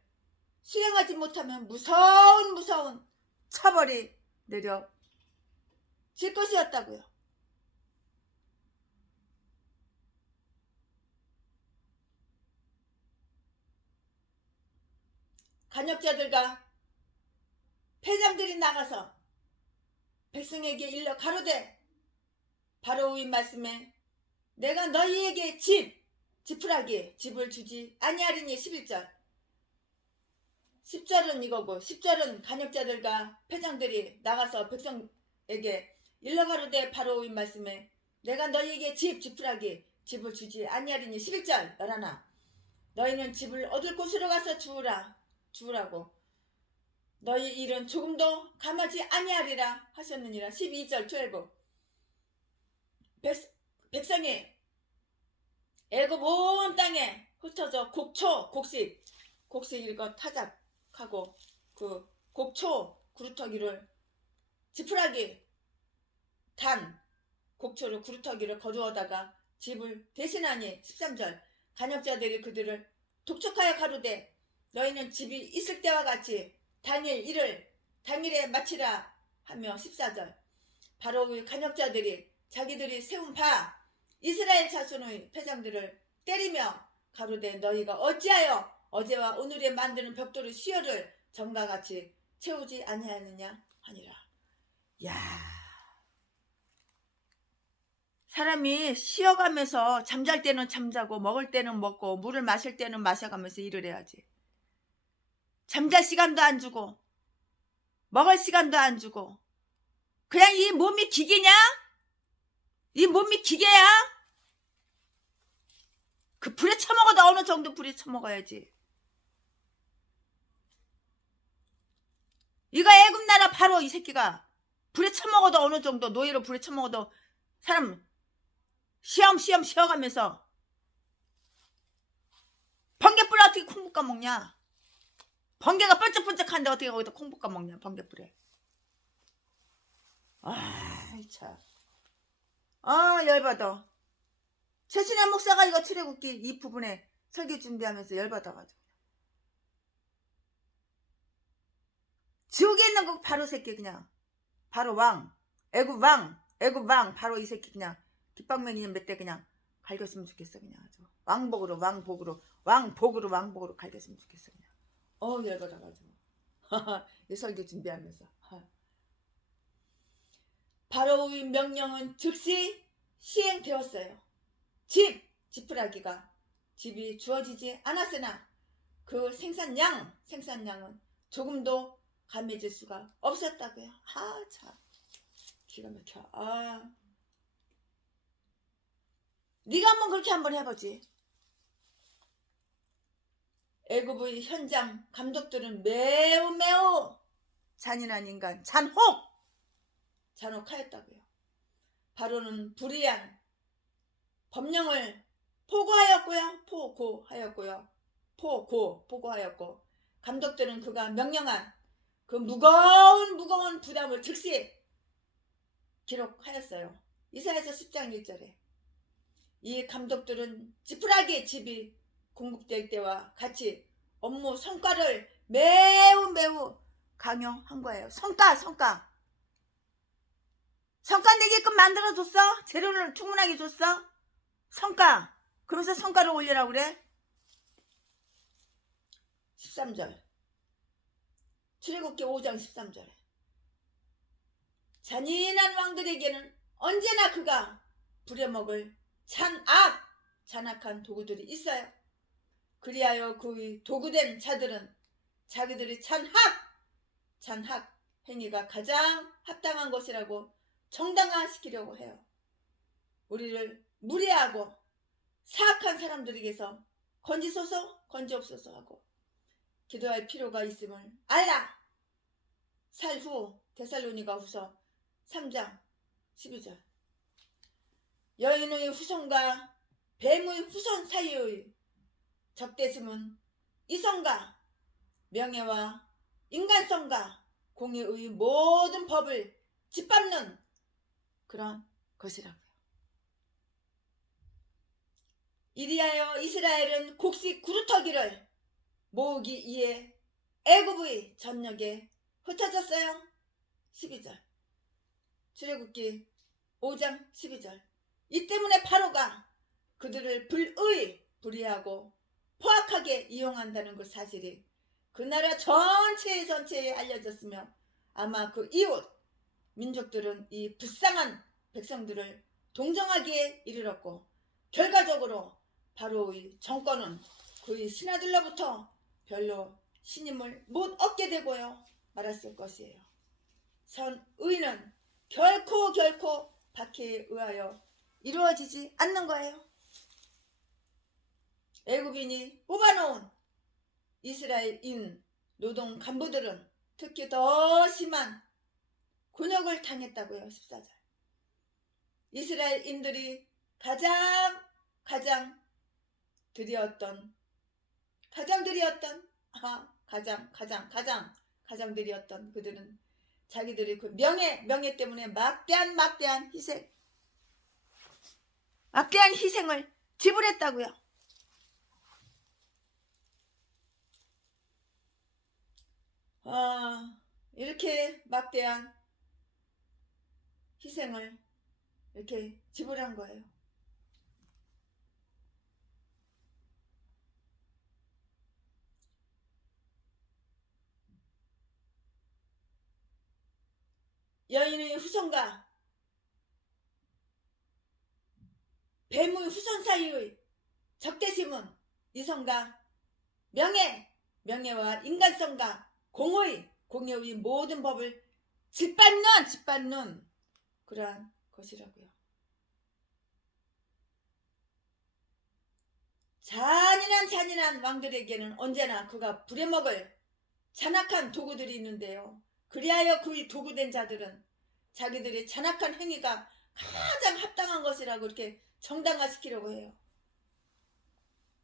수행하지 못하면 무서운 처벌이 내려질 것이었다고요. 간역자들과 패장들이 나가서 백성에게 일러 가로되 바로의 말씀에 내가 너희에게 지푸라기 집을 주지 아니하리니. 11절 10절은 이거고, 10절은 간역자들과 패장들이 나가서 백성에게 일러 가로되 바로의 말씀에 내가 너희에게 지푸라기 집을 주지 아니하리니. 11절 열하나 너희는 집을 얻을 곳으로 가서 주우라고 너희 일은 조금도 감하지 아니하리라 하셨느니라. 12절 12 백성이 애굽 온 땅에 흩어져 곡식 이거 타작하고 그 곡초 구루터기를 지푸라기 곡초를 구루터기를 거두어다가 집을 대신하니 13절 간역자들이 그들을 독촉하여 가로되 너희는 집이 있을 때와 같이 당일 일을 당일에 마치라 하며 14절 바로의 간역자들이 자기들이 세운 바 이스라엘 자손의 패장들을 때리며 가로되 너희가 어찌하여 어제와 오늘에 만드는 벽돌의 수여를 전과 같이 채우지 아니하느냐 하니라. 야, 사람이 쉬어가면서 잠잘 때는 잠자고 먹을 때는 먹고 물을 마실 때는 마셔가면서 일을 해야지. 잠잘 시간도 안 주고 먹을 시간도 안 주고 그냥 이 몸이 기계냐? 이 몸이 기계야? 그 불에 처먹어도 어느 정도 불에 처먹어야지. 이거 애굽 나라 바로 이 새끼가 불에 처먹어도 어느 정도 노예로 불에 처먹어도 사람 시험시험 쉬어가면서 번개불에 어떻게 콩 볶아 먹냐? 번개가 번쩍번쩍한데 어떻게 거기다 콩 볶아 먹냐? 번개불에. 아 참. 열받아. 최신의 목사가 이거 출애굽기 이 부분에 설교 준비하면서 열받아가지고 지옥에 있는 거 바로 새끼 그냥 바로 애굽 왕 바로 이 새끼 그냥 깃방맹이 몇 대 그냥 갈겼으면 좋겠어 그냥 아주 왕복으로 갈겼으면 좋겠어 그냥 열받아가지고 이 설교 준비하면서 바로의 명령은 즉시 시행되었어요. 지푸라기가 집이 주어지지 않았으나 그 생산량은 조금도 감해질 수가 없었다고요. 참 기가 막혀. 네가 그렇게 한번 해보지. 애굽의 현장 감독들은 매우 잔인한 인간 잔혹하였다고요. 바로는 불의한 법령을 포고하였고 감독들은 그가 명령한 그 무거운 부담을 즉시 기록하였어요. 이사야서 10장 1절에 이 감독들은 지푸라기 집이 공급될 때와 같이 업무 성과를 매우 강요한 거예요. 성과 내게끔 만들어줬어? 재료를 충분하게 줬어? 성과 그러면서 성과를 올리라고 그래? 13절 출애굽기 5장 13절에 잔인한 왕들에게는 언제나 그가 부려먹을 잔악한 도구들이 있어요. 그리하여 그 도구된 자들은 자기들이 잔악 행위가 가장 합당한 것이라고 정당화시키려고 해요. 우리를 무례하고 사악한 사람들에게서 건지옵소서 하고 기도할 필요가 있음을 알라. 살후 데살로니가 후서 3장 12절 여인의 후손과 뱀의 후손 사이의 적대심은 이성과 명예와 인간성과 공의의 모든 법을 짓밟는 그런 것이라고요. 이리하여 이스라엘은 곡식 구루터기를 모으기 위해 애굽의 전역에 흩어졌어요. 12절 출애굽기 5장 12절 이 때문에 바로가 그들을 불의하고 포악하게 이용한다는 그 사실이 그 나라 전체에 알려졌으며 아마 그 이웃 민족들은 이 불쌍한 백성들을 동정하기에 이르렀고 결과적으로 바로의 정권은 그의 신하들로부터 별로 신임을 못 얻게 되고요 말았을 것이에요. 선의는 결코 박해에 의하여 이루어지지 않는 거예요. 애굽인이 뽑아놓은 이스라엘인 노동 간부들은 특히 더 심한 곤욕을 당했다고요. 14절 이스라엘인들이 가장 드리었던 그들은 자기들의 그 명예 때문에 막대한 희생 막대한 희생을 지불했다고요. 이렇게 막대한 희생을 이렇게 지불한 거예요. 여인의 후손과 뱀의 후손 사이의 적대심은 이성과 명예와 인간성과 공의의 모든 법을 짓밟는 그러한 것이라고요. 잔인한 왕들에게는 언제나 그가 부려먹을 잔악한 도구들이 있는데요. 그리하여 그 도구된 자들은 자기들의 잔악한 행위가 가장 합당한 것이라고 이렇게 정당화시키려고 해요.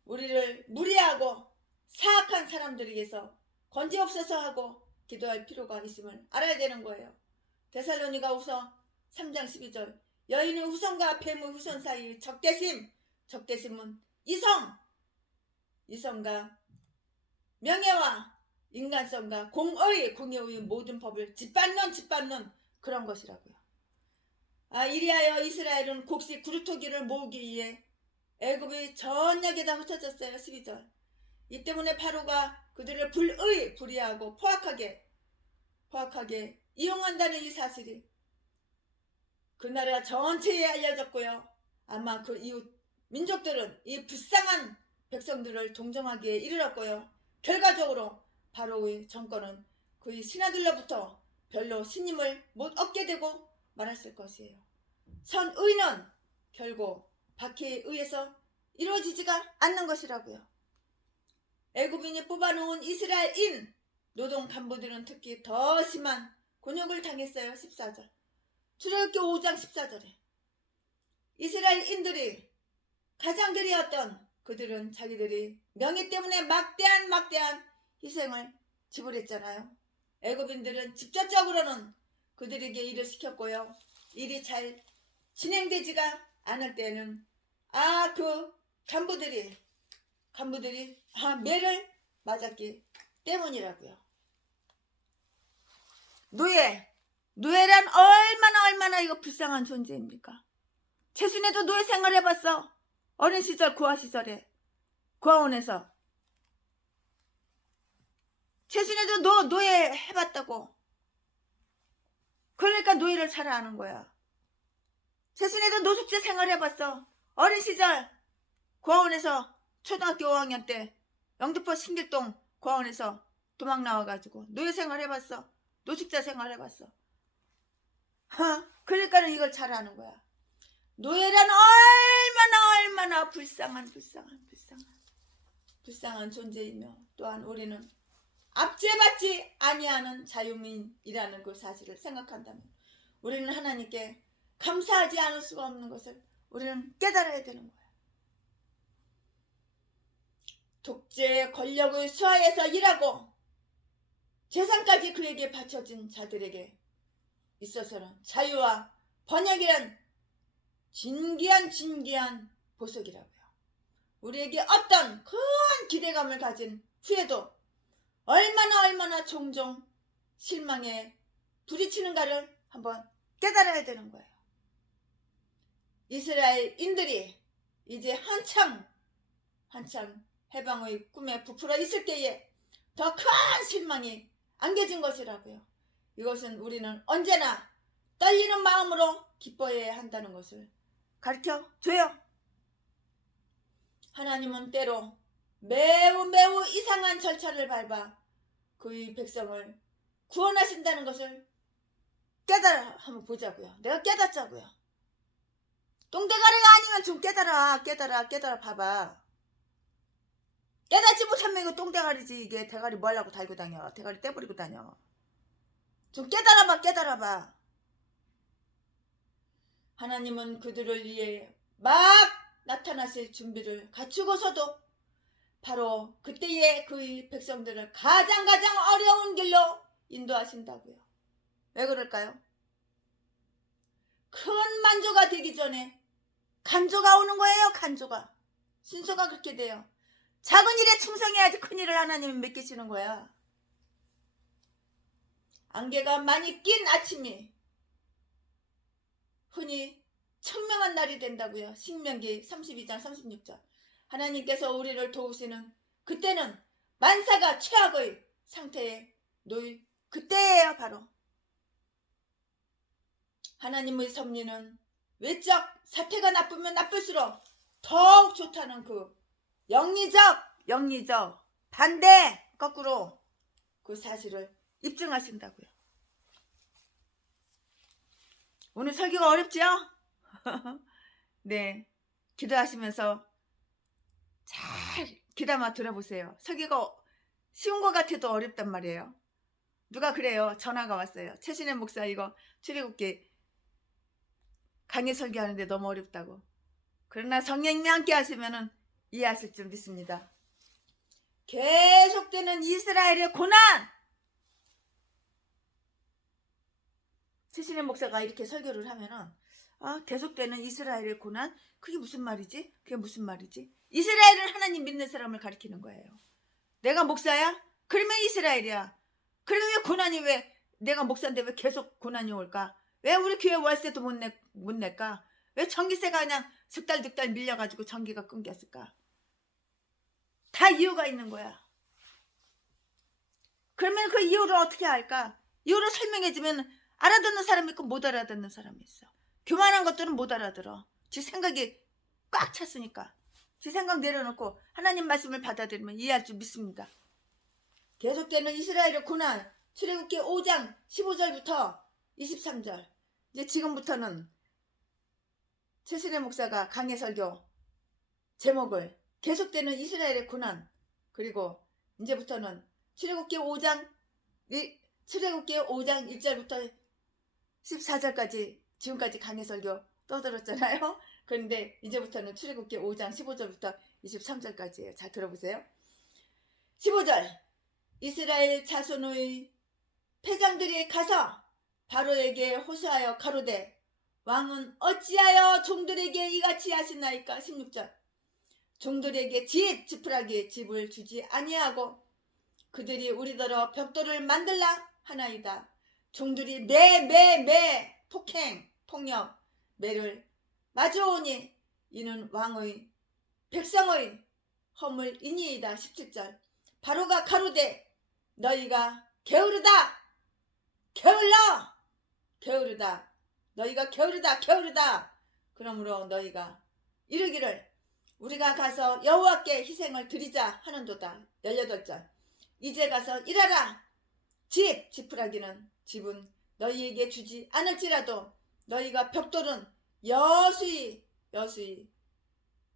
우리를 무례하고 사악한 사람들에게서 건지옵소서 하고 기도할 필요가 있음을 알아야 되는 거예요. 데살로니가후서 3장 12절 여인의 후손과 뱀의 후손 사이의 적대심은 이성과 명예와 인간성과 공의의 모든 법을 짓밟는 그런 것이라고요. 이리하여 이스라엘은 곡식 구루토기를 모으기 위해 애굽의 전역에다 흩어졌어요. 12절 이 때문에 바로가 그들을 불의하고 포악하게 이용한다는 이 사실이 그 나라 전체에 알려졌고요. 아마 그 이웃 민족들은 이 불쌍한 백성들을 동정하기에 이르렀고요. 결과적으로 바로의 정권은 그의 신하들로부터 별로 신임을 못 얻게 되고 말았을 것이에요. 선의는 결국 박해에 의해서 이루어지지가 않는 것이라고요. 애굽인이 뽑아놓은 이스라엘인 노동 간부들은 특히 더 심한 곤욕을 당했어요. 14절 출애굽기 5장 14절에 이스라엘인들이 가장 그리웠던 그들은 자기들이 명예 때문에 막대한 희생을 지불했잖아요. 애굽인들은 직접적으로는 그들에게 일을 시켰고요. 일이 잘 진행되지가 않을 때는 그 간부들이 매를 맞았기 때문이라고요. 노예란 얼마나 이거 불쌍한 존재입니까? 최순애도 노예 생활 해봤어. 어린 시절 고아 시절에 고아원에서 최순애도 노예 해봤다고. 그러니까 노예를 잘 아는 거야. 최순애도 노숙자 생활 해봤어. 어린 시절 고아원에서 초등학교 5학년 때 영등포 신길동 고아원에서 도망 나와가지고 노예 생활 해봤어. 노숙자 생활 해봤어. 그러니까 이걸 잘 아는 거야. 노예란 얼마나 불쌍한 존재이며 또한 우리는 압제받지 아니하는 자유민이라는 그 사실을 생각한다면 우리는 하나님께 감사하지 않을 수가 없는 것을 우리는 깨달아야 되는 거야. 독재의 권력의 수하에서 일하고 재산까지 그에게 바쳐진 자들에게 있어서는 자유와 번영이란 진귀한 보석이라고요. 우리에게 어떤 큰 기대감을 가진 후에도 얼마나 종종 실망에 부딪히는가를 한번 깨달아야 되는 거예요. 이스라엘인들이 이제 한창 해방의 꿈에 부풀어 있을 때에 더 큰 실망이 안겨진 것이라고요. 이것은 우리는 언제나 떨리는 마음으로 기뻐해야 한다는 것을 가르쳐줘요. 하나님은 때로 매우 이상한 절차를 밟아 그의 백성을 구원하신다는 것을 깨달아 한번 보자고요. 내가 깨닫자고요. 똥대가리가 아니면 좀 깨달아 봐봐. 깨닫지 못하면 이거 똥대가리지. 이게 대가리 뭐 하려고 달고 다녀. 대가리 떼버리고 다녀. 좀 깨달아봐. 하나님은 그들을 위해 막 나타나실 준비를 갖추고서도 바로 그때에 그의 백성들을 가장 어려운 길로 인도하신다고요. 왜 그럴까요? 큰 만조가 되기 전에 간조가 오는 거예요. 간조가. 순서가 그렇게 돼요. 작은 일에 충성해야지 큰 일을 하나님이 맡기시는 거야. 안개가 많이 낀 아침이 흔히 청명한 날이 된다고요. 신명기 32장 36절. 하나님께서 우리를 도우시는 그때는 만사가 최악의 상태에 놓일 그때예요. 바로 하나님의 섭리는 외적 사태가 나쁘면 나쁠수록 더욱 좋다는 그 영리적 반대 거꾸로 그 사실을 입증하신다고요. 오늘 설교가 어렵죠? 네, 기도하시면서 잘 귀담아 들어보세요. 설교가 쉬운 것 같아도 어렵단 말이에요. 누가 그래요. 전화가 왔어요. 최신의 목사 이거 출애굽기 강의 설교하는데 너무 어렵다고. 그러나 성령님이 함께 하시면은 이해하실 줄 믿습니다. 계속되는 이스라엘의 고난. 최신의 목사가 이렇게 설교를 하면은 계속되는 이스라엘의 고난? 그게 무슨 말이지? 그게 무슨 말이지? 이스라엘은 하나님 믿는 사람을 가리키는 거예요. 내가 목사야? 그러면 이스라엘이야. 그러면 왜 고난이 왜 내가 목사인데 왜 계속 고난이 올까? 왜 우리 교회 월세도 못 낼까? 왜 전기세가 그냥 득달 밀려가지고 전기가 끊겼을까? 다 이유가 있는 거야. 그러면 그 이유를 어떻게 할까? 이유를 설명해주면 알아듣는 사람이 있고 못 알아듣는 사람이 있어. 교만한 것들은 못 알아들어. 지 생각이 꽉 찼으니까. 지 생각 내려놓고 하나님 말씀을 받아들이면 이해할 줄 믿습니다. 계속되는 이스라엘의 고난. 출애굽기 5장 15절부터 23절. 이제 지금부터는 최신의 목사가 강해 설교 제목을 계속되는 이스라엘의 고난, 그리고 이제부터는 출애굽기 5장 1절부터 14절까지 지금까지 강해 설교 떠들었잖아요. 그런데 이제부터는 출애굽기 5장 15절부터 23절까지예요. 잘 들어보세요. 15절. 이스라엘 자손의 패장들이 가서 바로에게 호소하여 가로되 왕은 어찌하여 종들에게 이같이 하시나이까. 16절. 종들에게 지푸라기 집을 주지 아니하고 그들이 우리더러 벽돌을 만들라 하나이다. 종들이 매 폭력 매를 마주오니 이는 왕의 백성의 허물이니이다. 17절. 바로가 가로되 너희가 게으르다 너희가 게으르다. 그러므로 너희가 이르기를 우리가 가서 여호와께 희생을 드리자 하는도다. 18절. 이제 가서 일하라. 지푸라기는 집은 너희에게 주지 않을지라도 너희가 벽돌은 여수히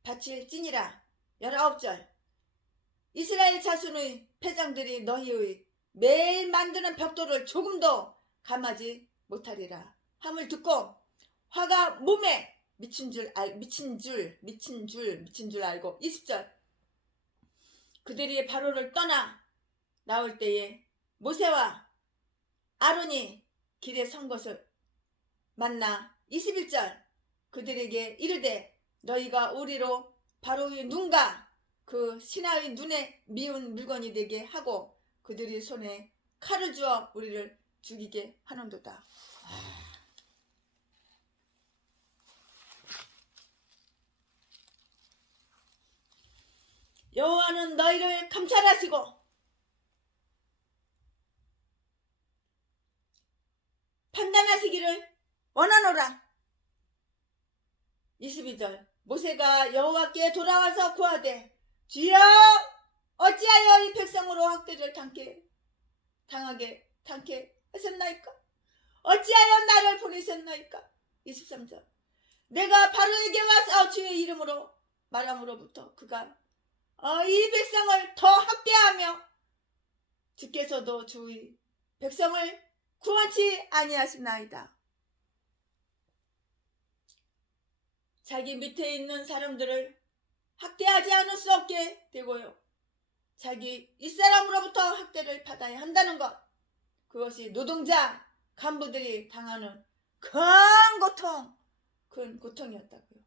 바칠지니라. 19절. 이스라엘 자손의 패장들이 너희의 매일 만드는 벽돌을 조금도 감하지 못하리라 함을 듣고 화가 몸에 미친 줄 알고. 20절. 그들이 바로를 떠나 나올 때에 모세와 아론이 길에 선 것을 만나. 21절. 그들에게 이르되 너희가 우리로 바로의 눈과 그 신하의 눈에 미운 물건이 되게 하고 그들이 손에 칼을 주어 우리를 죽이게 하는도다. 여호와는 너희를 감찰하시고 판단하시기를 원하노라. 22절. 모세가 여호와께 돌아와서 구하되 주여 어찌하여 이 백성으로 학대를 당하게 하셨나이까? 어찌하여 나를 보내셨나이까? 23절. 내가 바로에게 와서 주의 이름으로 말함으로부터 그가 이 백성을 더 학대하며 주께서도 주의 백성을 구원치 아니하시나이다. 자기 밑에 있는 사람들을 학대하지 않을 수 없게 되고요. 자기 윗사람으로부터 학대를 받아야 한다는 것. 그것이 노동자 간부들이 당하는 큰 고통이었다고요.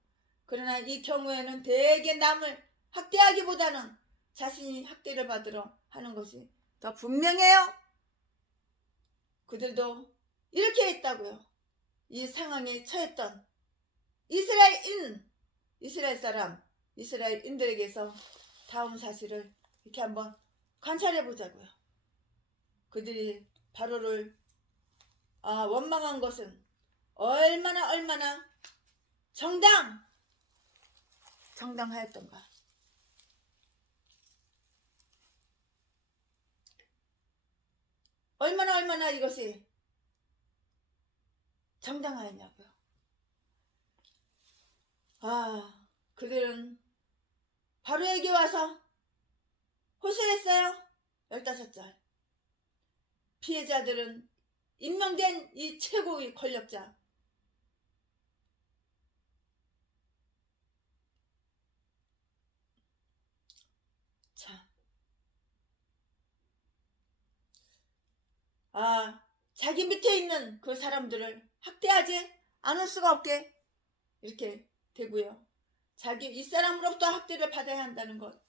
그러나 이 경우에는 대개 남을 학대하기보다는 자신이 학대를 받으러 하는 것이 더 분명해요. 그들도 이렇게 했다고요. 이 상황에 처했던 이스라엘 사람, 이스라엘인들에게서 다음 사실을 이렇게 한번 관찰해 보자고요. 그들이 바로를 원망한 것은 얼마나 정당하였던가. 얼마나 이것이 정당하였냐고요. 그들은 바로에게 와서 호소했어요. 15절. 피해자들은 임명된 이 최고의 권력자, 자기 밑에 있는 그 사람들을 학대하지 않을 수가 없게 이렇게 되고요. 자기 윗사람으로부터 학대를 받아야 한다는 것,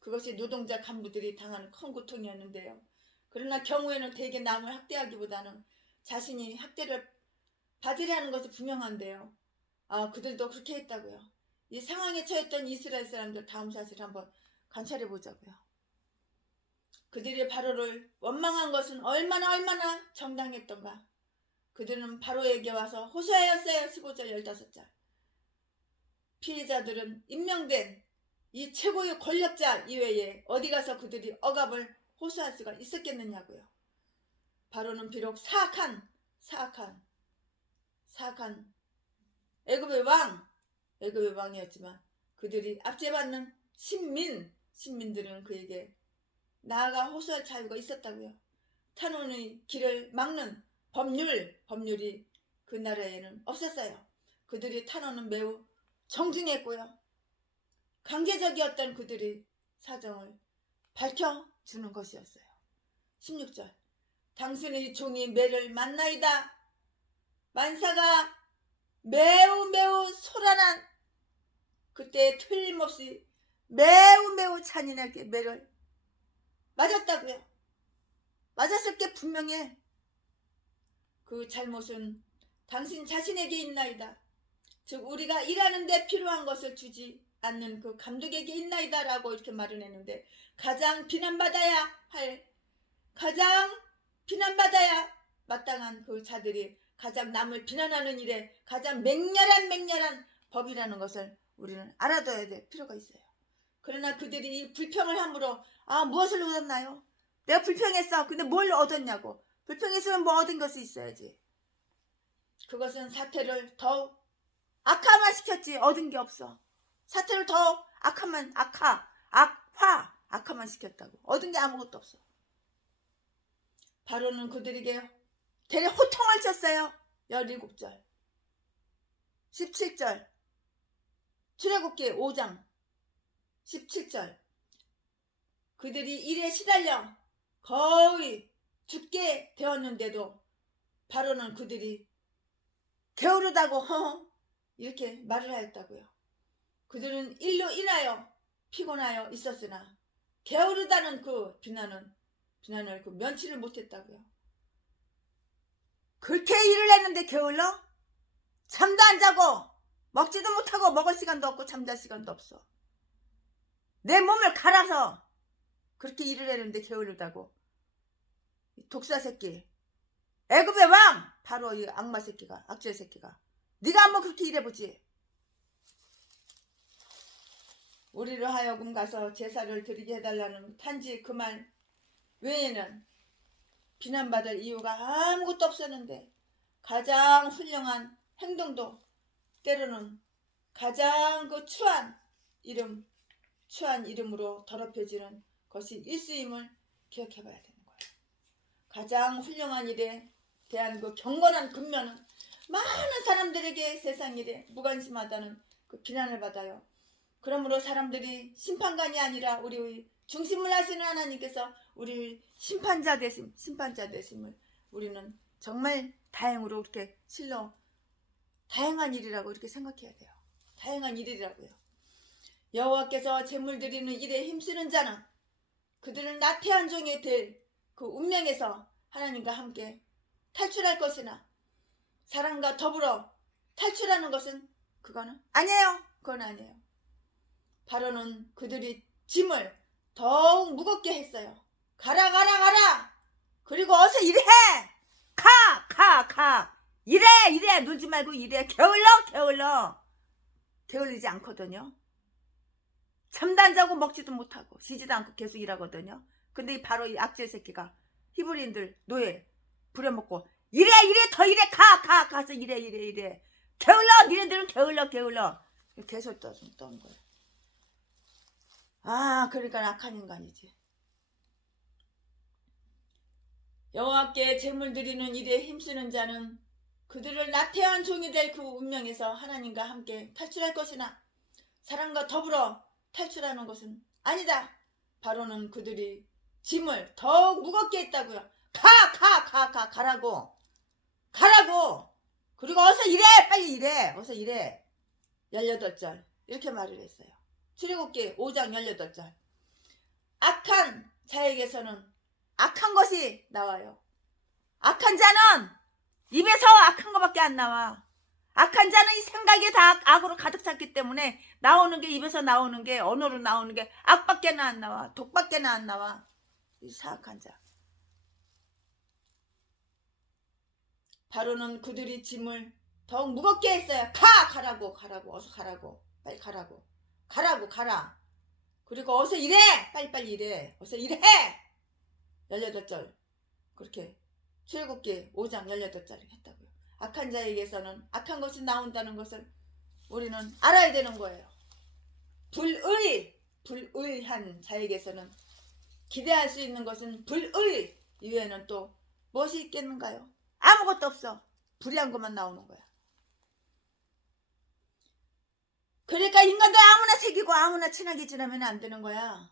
그것이 노동자 간부들이 당하는 큰 고통이었는데요. 그러나 경우에는 대개 남을 학대하기보다는 자신이 학대를 받으려는 것이 분명한데요. 그들도 그렇게 했다고요. 이 상황에 처했던 이스라엘 사람들 다음 사실을 한번 관찰해 보자고요. 그들이 바로를 원망한 것은 얼마나 정당했던가. 그들은 바로에게 와서 호소하였어요. 15절 15절. 피해자들은 임명된 이 최고의 권력자 이외에 어디 가서 그들이 억압을 호소할 수가 있었겠느냐고요. 바로는 비록 사악한 애굽의 왕이었지만 그들이 압제받는 신민들은 그에게 나아가 호소할 자유가 있었다고요. 탄원의 길을 막는 법률이 그 나라에는 없었어요. 그들의 탄원은 매우 정중했고요. 강제적이었던 그들의 사정을 밝혀주는 것이었어요. 16절. 당신의 종이 매를 만나이다. 만사가 매우 소란한 그때 틀림없이 매우 잔인하게 매를 맞았다고요. 맞았을 게 분명해. 그 잘못은 당신 자신에게 있나이다. 즉 우리가 일하는데 필요한 것을 주지 않는 그 감독에게 있나이다 라고 이렇게 말을 했는데, 가장 비난받아야 마땅한 그 자들이 가장 남을 비난하는 일에 가장 맹렬한 법이라는 것을 우리는 알아둬야 될 필요가 있어요. 그러나 그들이 이 불평을 함으로 무엇을 얻었나요? 내가 불평했어. 근데 뭘 얻었냐고. 불평했으면 뭐 얻은 것이 있어야지. 그것은 사태를 더욱 악화시켰지. 얻은 게 없어. 사태를 더 악화만 시켰다고. 얻은 게 아무것도 없어. 바로는 그들에게 대리 호통을 쳤어요. 17절 17절 출애굽기 5장 17절. 그들이 일에 시달려 거의 죽게 되었는데도 바로는 그들이 게으르다고 이렇게 말을 하였다고요. 그들은 일로 인하여 피곤하여 있었으나 게으르다는 그 비난을 그 면치를 못했다고요. 그렇게 일을 했는데 게을러? 잠도 안 자고 먹지도 못하고 먹을 시간도 없고 잠잘 시간도 없어. 내 몸을 갈아서 그렇게 일을 했는데 게으르다고. 독사 새끼, 애굽의 왕, 바로 이 악마 새끼가, 악질 새끼가, 네가 한번 그렇게 일해보지. 우리를 하여금 가서 제사를 드리게 해달라는 단지 그 말 외에는 비난받을 이유가 아무것도 없었는데, 가장 훌륭한 행동도 때로는 가장 그 추한 이름으로 더럽혀지는 것이 일수임을 기억해봐야 되는 거예요. 가장 훌륭한 일에 대한 그 경건한 근면은 많은 사람들에게 세상 일에 무관심하다는 그 비난을 받아요. 그러므로 사람들이 심판관이 아니라 우리의 중심을 하시는 하나님께서 우리 심판자 되심을 우리는 정말 다행으로 이렇게 실로 다행한 일이라고 이렇게 생각해야 돼요. 다행한 일이라고요. 여호와께서 제물 드리는 일에 힘쓰는 자는 그들을 나태한 종이 될 그 운명에서 하나님과 함께 탈출할 것이나 사랑과 더불어 탈출하는 것은 그거는 아니에요. 그건 아니에요. 바로는 그들이 짐을 더욱 무겁게 했어요. 가라 가라 가라. 그리고 어서 일해. 가. 일해. 놀지 말고 일해. 게을러. 게을리지 않거든요. 잠도 안 자고 먹지도 못하고 쉬지도 않고 계속 일하거든요. 근데 바로 이 악질 새끼가 히브리인들 노예 부려먹고 일해 더 일해. 가서 일해. 게을러. 니네들은 게을러. 계속 떠는 거예요. 그러니까 악한 인간이지. 여호와께 제물 드리는 일에 힘쓰는 자는 그들을 나태한 종이 될 그 운명에서 하나님과 함께 탈출할 것이나 사랑과 더불어 탈출하는 것은 아니다. 바로는 그들이 짐을 더욱 무겁게 했다고요. 가라고. 그리고 어서 일해. 빨리 일해. 어서 일해. 18절 이렇게 말을 했어요. 출애굽기 5장 18절. 악한 자에게서는 악한 것이 나와요. 악한 자는 입에서 악한 것밖에 안 나와. 악한 자는 이 생각이 다 악으로 가득 찼기 때문에 나오는 게 입에서 나오는 게 언어로 나오는 게 악밖에 안 나와. 독밖에 안 나와. 이 사악한 자. 바로는 그들이 짐을 더욱 무겁게 했어요. 가라고. 어서 가라고. 빨리 가라고. 가라. 그리고 어서 일해. 빨리 일해. 어서 일해. 18절 그렇게 출애굽기 5장 18절을 했다고요. 악한 자에게서는 악한 것이 나온다는 것을 우리는 알아야 되는 거예요. 불의한 자에게서는 기대할 수 있는 것은 불의 이외에는 또 무엇이 있겠는가요? 아무것도 없어. 불의한 것만 나오는 거야. 그러니까 인간들 아무나 새기고 아무나 친하게 지내면 안 되는 거야.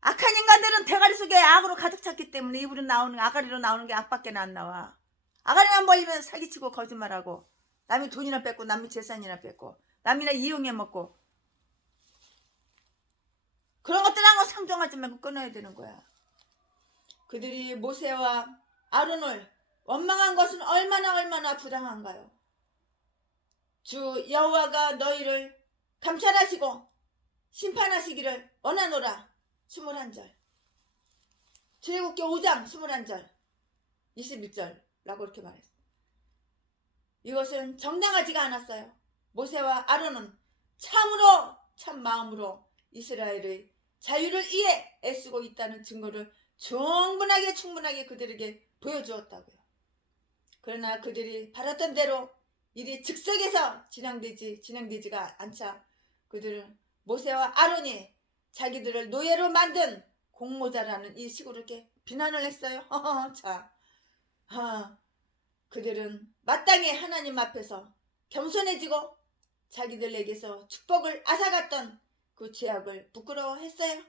악한 인간들은 대가리 속에 악으로 가득 찼기 때문에 입으로 나오는 아가리로 나오는 게 악밖에 안 나와. 아가리만 벌리면 사기치고 거짓말하고 남이 돈이나 뺏고 남이 재산이나 뺏고 남이나 이용해 먹고 그런 것들하고 상종하지 말고 끊어야 되는 거야. 그들이 모세와 아론을 원망한 것은 얼마나 부당한가요? 주 여호와가 너희를 감찰하시고 심판하시기를 원하노라. 21절 출애굽기 5장 21절 21절라고 이렇게 말했어요. 이것은 정당하지가 않았어요. 모세와 아론은 참 마음으로 이스라엘의 자유를 위해 애쓰고 있다는 증거를 충분하게 그들에게 보여주었다고요. 그러나 그들이 바랐던 대로 일이 즉석에서 진행되지가 않자 그들은 모세와 아론이 자기들을 노예로 만든 공모자라는 이 식으로 이렇게 비난을 했어요. 그들은 마땅히 하나님 앞에서 겸손해지고 자기들에게서 축복을 앗아갔던 그 죄악을 부끄러워했어요.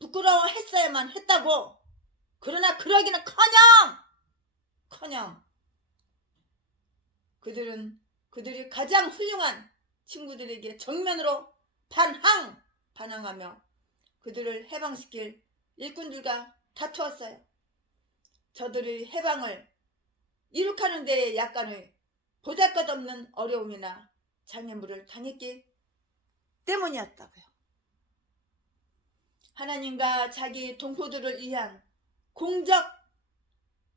부끄러워했어야만 했다고. 그러나 그러기는 커녕 그들이 가장 훌륭한 친구들에게 정면으로 반항하며 그들을 해방시킬 일꾼들과 다투었어요. 저들의 해방을 이룩하는 데에 약간의 보잘것없는 어려움이나 장애물을 당했기 때문이었다고요. 하나님과 자기 동포들을 위한 공적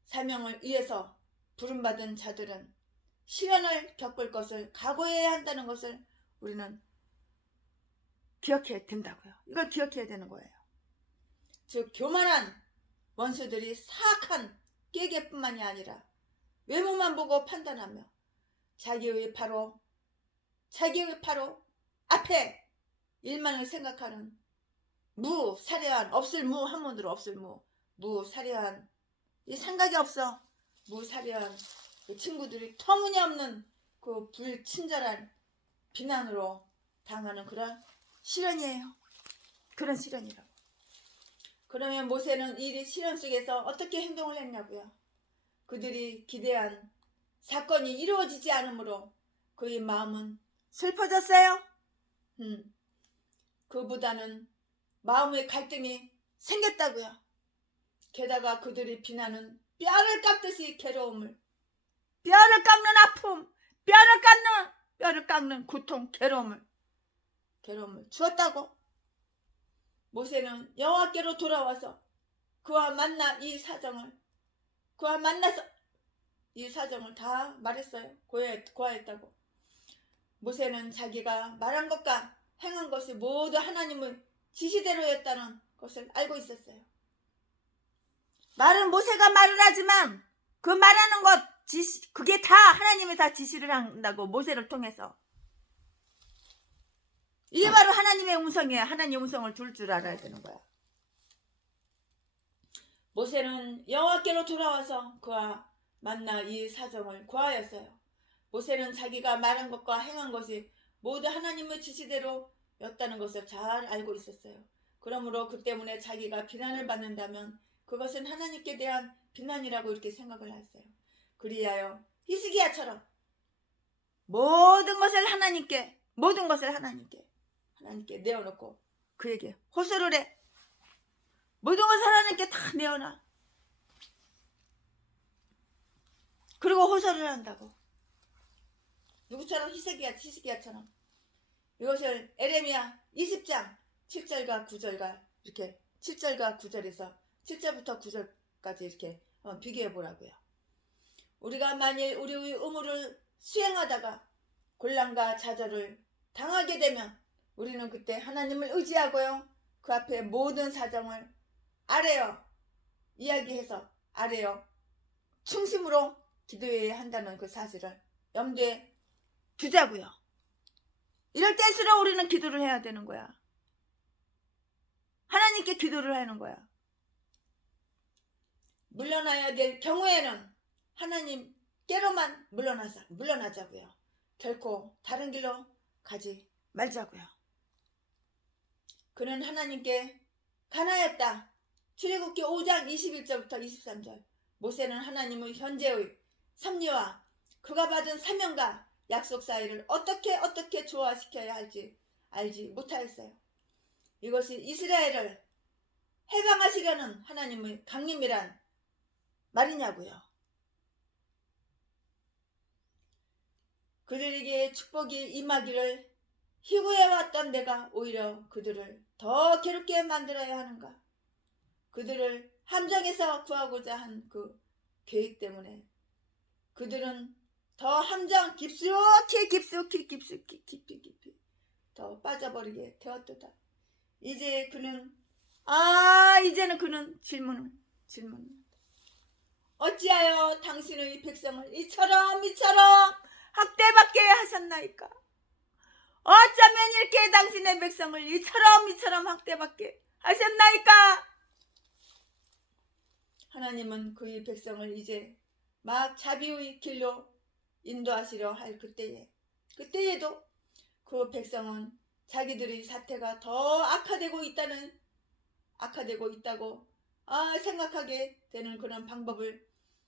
사명을 위해서 부름받은 자들은 시련을 겪을 것을 각오해야 한다는 것을 우리는 기억해야 된다고요. 이걸 기억해야 되는 거예요. 즉 교만한 원수들이 사악한 꾀개뿐만이 아니라 외모만 보고 판단하며 자기의 바로 앞에 일만을 생각하는 무사려한 무사려한 이 생각이 없어. 무사려한 그 친구들이 터무니없는 그 불친절한 비난으로 당하는 그런 시련이에요. 그런 시련이라고. 그러면 모세는 이 시련 속에서 어떻게 행동을 했냐고요. 그들이 기대한 사건이 이루어지지 않으므로 그의 마음은 슬퍼졌어요. 그보다는 마음의 갈등이 생겼다고요. 게다가 그들이 비난은 뼈를 깎듯이 괴로움을, 뼈를 깎는 아픔, 뼈를 깎는 고통, 괴로움을 주었다고. 모세는 여호와께로 돌아와서 그와 만나서 이 사정을 다 말했어요. 고하였다고. 모세는 자기가 말한 것과 행한 것이 모두 하나님의 지시대로였다는 것을 알고 있었어요. 말은 모세가 말을 하지만 그 말하는 것 그게 다 하나님이 다 지시를 한다고. 모세를 통해서. 이게 바로 하나님의 음성이에요. 하나님의 음성을 들을 줄 알아야 되는 거야. 모세는 여호와께로 돌아와서 그와 만나 이 사정을 고하였어요. 모세는 자기가 말한 것과 행한 것이 모두 하나님의 지시대로였다는 것을 잘 알고 있었어요. 그러므로 그 때문에 자기가 비난을 받는다면 그것은 하나님께 대한 비난이라고 이렇게 생각을 했어요. 그리하여 히스기야처럼 모든 것을 하나님께 내어놓고 그에게 호소를 해. 모든 것을 하나님께 다 내어놔. 그리고 호소를 한다고. 누구처럼? 히스기야처럼. 이것을 에레미야 20장 7절과 9절과 이렇게 7절과 9절에서 7절부터 9절까지 이렇게 비교해 보라고요. 우리가 만일 우리의 의무를 수행하다가 곤란과 좌절을 당하게 되면 우리는 그때 하나님을 의지하고요. 그 앞에 모든 사정을 이야기해서 충심으로 기도해야 한다는 그 사실을 염두에 두자고요. 이럴 때일수록 우리는 기도를 해야 되는 거야. 하나님께 기도를 하는 거야. 물러나야 될 경우에는 하나님께로만 물러나자고요. 결코 다른 길로 가지 말자고요. 그는 하나님께 간하였다. 출애굽기 5장 21절부터 23절. 모세는 하나님의 현재의 섭리와 그가 받은 사명과 약속 사이를 어떻게 조화시켜야 할지 알지 못하였어요. 이것이 이스라엘을 해방하시려는 하나님의 강림이란 말이냐고요. 그들에게 축복이 임하기를 희구해왔던 내가 오히려 그들을 더 괴롭게 만들어야 하는가. 그들을 함정에서 구하고자 한 그 계획 때문에 그들은 더 함정 깊이 더 빠져버리게 되었도다. 이제는 그는 질문. 어찌하여 당신의 백성을 이처럼 학대받게 하셨나이까? 어쩌면 이렇게 당신의 백성을 이처럼 학대받게 하셨나이까? 하나님은 그의 백성을 이제 막 자비의 길로 인도하시려 할 그때에도 그 백성은 자기들의 사태가 더 악화되고 있다고 생각하게 되는 그런 방법을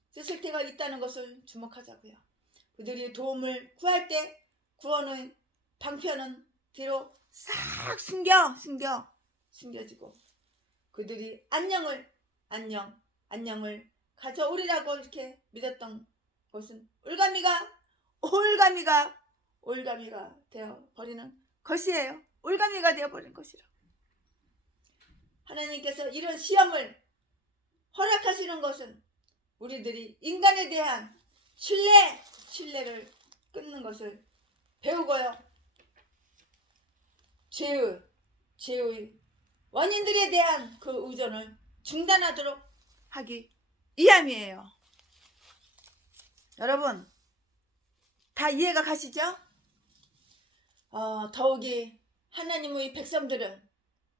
쓰실 때가 있다는 것을 주목하자고요. 그들이 도움을 구할 때 구원의 방편은 뒤로 싹 숨겨지고 그들이 안녕을 가져오리라고 이렇게 믿었던 것은 올가미가 되어버리는 것이에요. 올가미가 되어버린 것이라. 하나님께서 이런 시험을 허락하시는 것은 우리들이 인간에 대한 신뢰를 끊는 것을 배우고요. 죄의 원인들에 대한 그 의존을 중단하도록 하기 위함이에요. 여러분 다 이해가 가시죠? 더욱이 하나님의 백성들은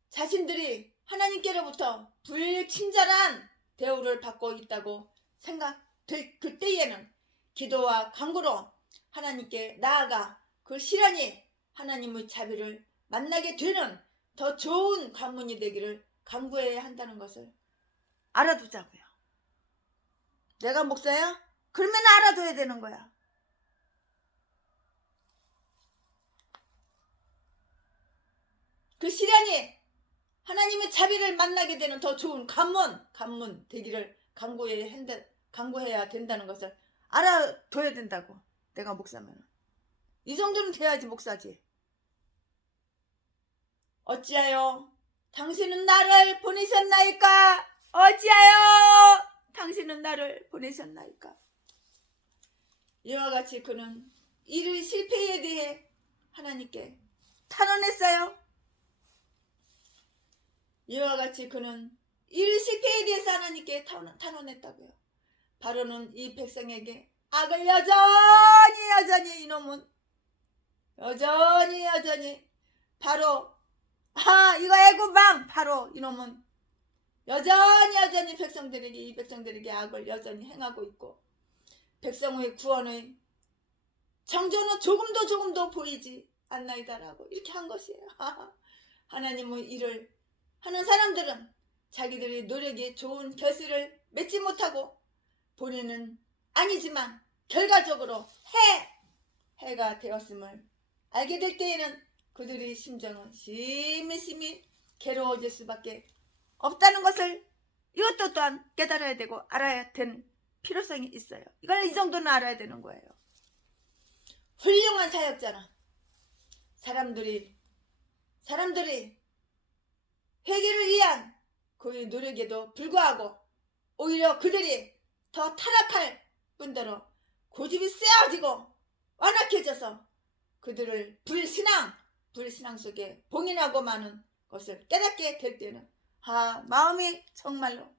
자신들이 하나님께로부터 불친절한 대우를 받고 있다고 생각될 그때에는 기도와 간구로 하나님께 나아가 그 시련이 하나님의 자비를 만나게 되는 더 좋은 관문이 되기를 간구해야 한다는 것을 알아두자고요. 내가 목사야? 그러면 알아둬야 되는 거야. 그 시련이 하나님의 자비를 만나게 되는 더 좋은 관문 되기를 강구해야 된다는 것을 알아둬야 된다고. 내가 목사면 이 정도는 돼야지 목사지. 어찌하여 당신은 나를 보내셨나이까? 어찌하여 당신은 나를 보내셨나이까? 이와 같이 그는 일의 실패에 대해 하나님께 탄원했어요. 이와 같이 그는 일의 실패에 대해서 하나님께 탄원했다고요. 바로는 이 백성에게 악을 여전히 이놈은 여전히 바로 이거 애굽왕 바로 이놈은 여전히 이 백성들에게 악을 여전히 행하고 있고 백성의 구원의 정조는 조금도 보이지 않나이다라고 이렇게 한 것이에요. 하나님의 일을 하는 사람들은 자기들의 노력에 좋은 결실을 맺지 못하고 본인은 아니지만 결과적으로 해가 되었음을 알게 될 때에는 그들의 심정은 심히 괴로워질 수밖에 없다는 것을 이것도 또한 깨달아야 되고 알아야 되는 필요성이 있어요. 이걸 이 정도는 알아야 되는 거예요. 훌륭한 사역자는 사람들이 회개를 위한 그의 노력에도 불구하고 오히려 그들이 더 타락할 뿐더러 고집이 세어지고 완악해져서 그들을 불신앙 속에 봉인하고 마는 것을 깨닫게 될 때는 마음이 정말로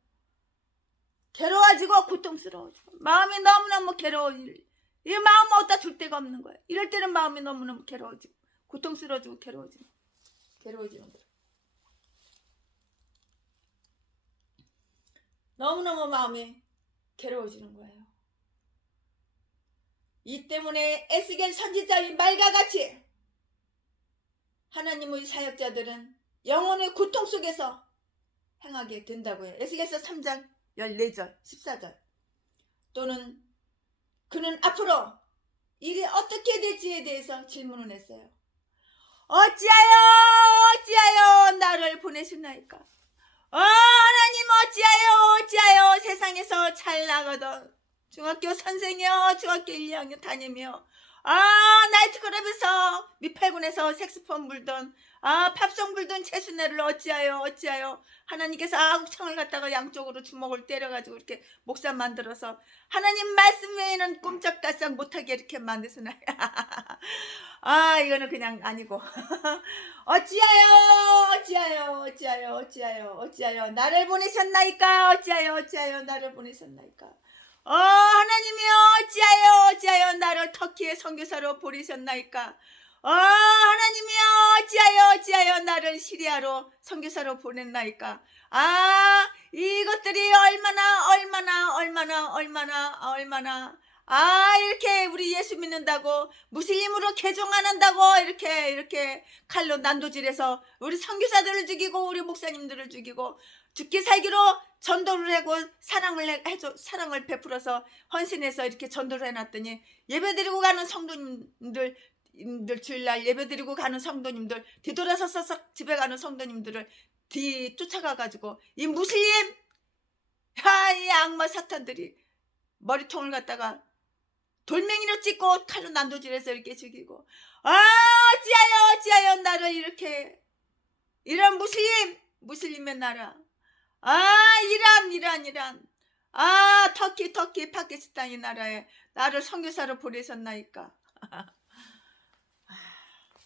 괴로워지고 고통스러워지고 마음이 너무너무 괴로워질 이 마음을 어디다 둘 데가 없는 거예요. 이럴 때는 마음이 너무너무 괴로워지고 고통스러워지고 괴로워지는 거예요. 너무너무 마음이 괴로워지는 거예요. 이 때문에 에스겔 선지자의 말과 같이 하나님의 사역자들은 영혼의 고통 속에서 행하게 된다고 해요. 에스겔서 3장 14절 14절 또는 그는 앞으로 일이 어떻게 될지에 대해서 질문을 했어요. 어찌하여 나를 보내셨나이까? 하나님 어찌하여 세상에서 잘 나가던 중학교 선생이요 중학교 1학년 다니며 나이트클럽에서 미팔군에서 색소폰 불던 팝송 불던 최순애를 어찌하여 하나님께서 아욱창을 갖다가 양쪽으로 주먹을 때려가지고 이렇게 목사 만들어서 하나님 말씀 외에는 꼼짝달싹 못하게 이렇게 만드시나요? 이거는 그냥 아니고 어찌하여 나를 보내셨나이까? 어찌하여 나를 보내셨나이까? 하나님이여 어찌하여 나를 터키의 선교사로 보내셨나이까? 하나님이여 어찌하여 나를 시리아로 선교사로 보냈나이까? 이것들이 얼마나 이렇게 우리 예수 믿는다고 무슬림으로 개종 안 한다고 이렇게 칼로 난도질해서 우리 선교사들을 죽이고 우리 목사님들을 죽이고 죽기 살기로 전도를 하고 사랑을 베풀어서 헌신해서 이렇게 전도를 해놨더니 예배드리고 가는 성도님들 주일날 예배드리고 가는 성도님들 뒤돌아서서 집에 가는 성도님들을 쫓아가가지고 이 무슬림 이 악마 사탄들이 머리통을 갖다가 돌멩이로 찍고 칼로 난도질해서 이렇게 죽이고 어찌하여 나를 이렇게 이런 무슬림의 나라 이란 터키 파키스탄 이 나라에 나를 선교사로 보내셨나이까?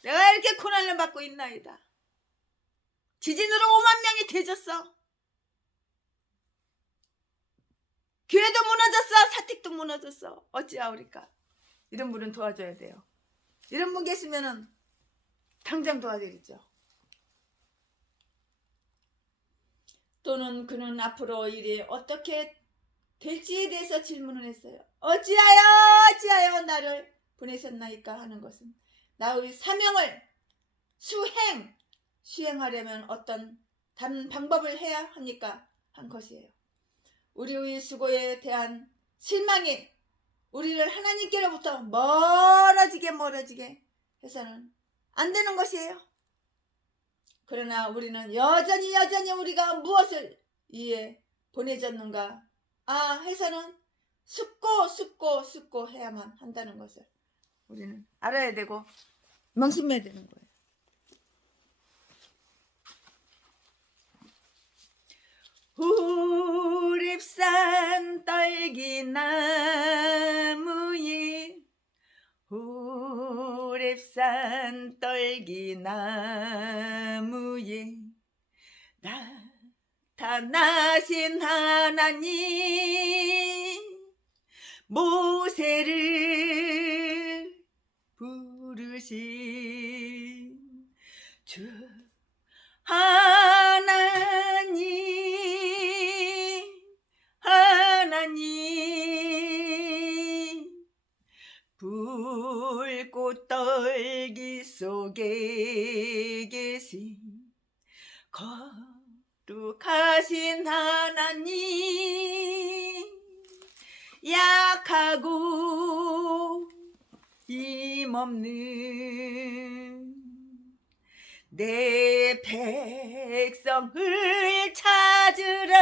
내가 이렇게 고난을 받고 있나이다. 지진으로 5만 명이 되졌어. 교회도 무너졌어. 사택도 무너졌어. 어찌하오리까? 이런 분은 도와줘야 돼요. 이런 분 계시면은 당장 도와드리죠. 또는 그는 앞으로 일이 어떻게 될지에 대해서 질문을 했어요. 어찌하여 나를 보내셨나이까 하는 것은 나의 사명을 수행하려면 어떤 다른 방법을 해야 합니까? 한 것이에요. 우리의 수고에 대한 실망이 우리를 하나님께로부터 멀어지게 해서는 안 되는 것이에요. 그러나 우리는 여전히 우리가 무엇을 이에 보내졌는가 해서는 숙고 해야만 한다는 것을 우리는 알아야 되고 명심해야 되는 거예요. 후립산 떨기나무에 후립산 떨기나무에 나타나신 하나님 모세를 부르신 주 하나님 불꽃 떨기 속에 계신 거룩하신 하나님 약하고 힘없는 내 백성을 찾으라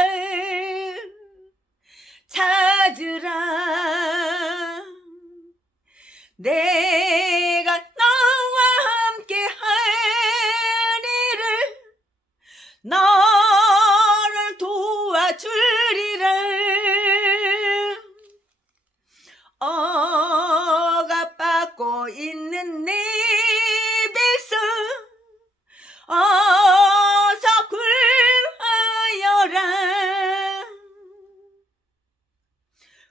내가 너와 함께 하리를 너를 도와주리라 억압받고 있는 내 백성 어서 구하여라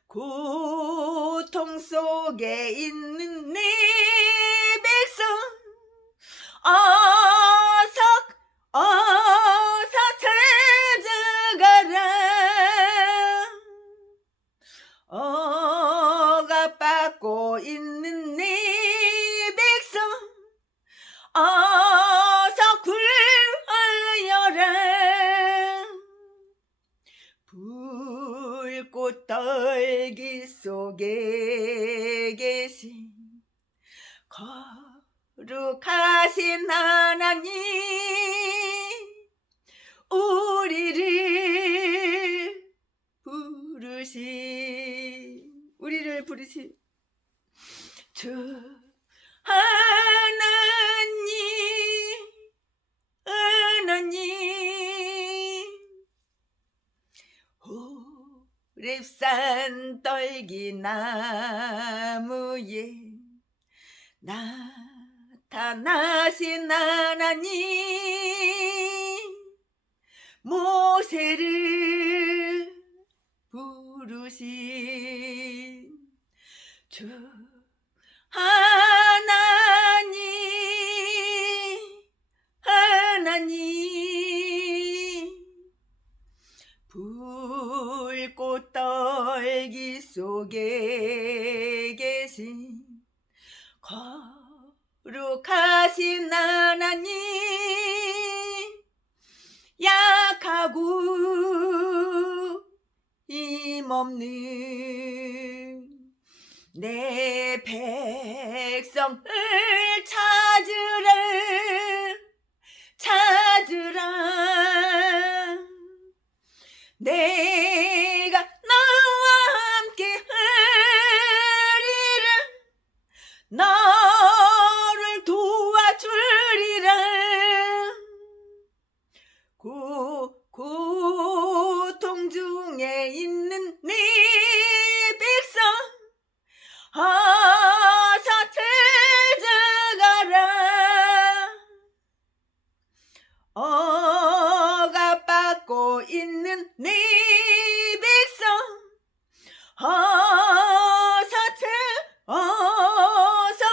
고통 속에 있는 내 백성 어서 찾아가라 억압받고 있는 내 백성 어서 구하여라 불꽃 떨기 속에 계신 거룩하신 하나님 우리를 부르신 주 하나님 호렙산 떨기나무에 나타나신 하나님 모세를 부르신 주 하나님 불꽃 떨기 속에 계신 거룩하신 하나님 약하고 힘없는 내 백성을 찾으라 내가 너와 함께 하리라 너를 도와주리라 고통 중에 있는 네 백성 어서 찾아가라 억압받고 있는 네 백성 어서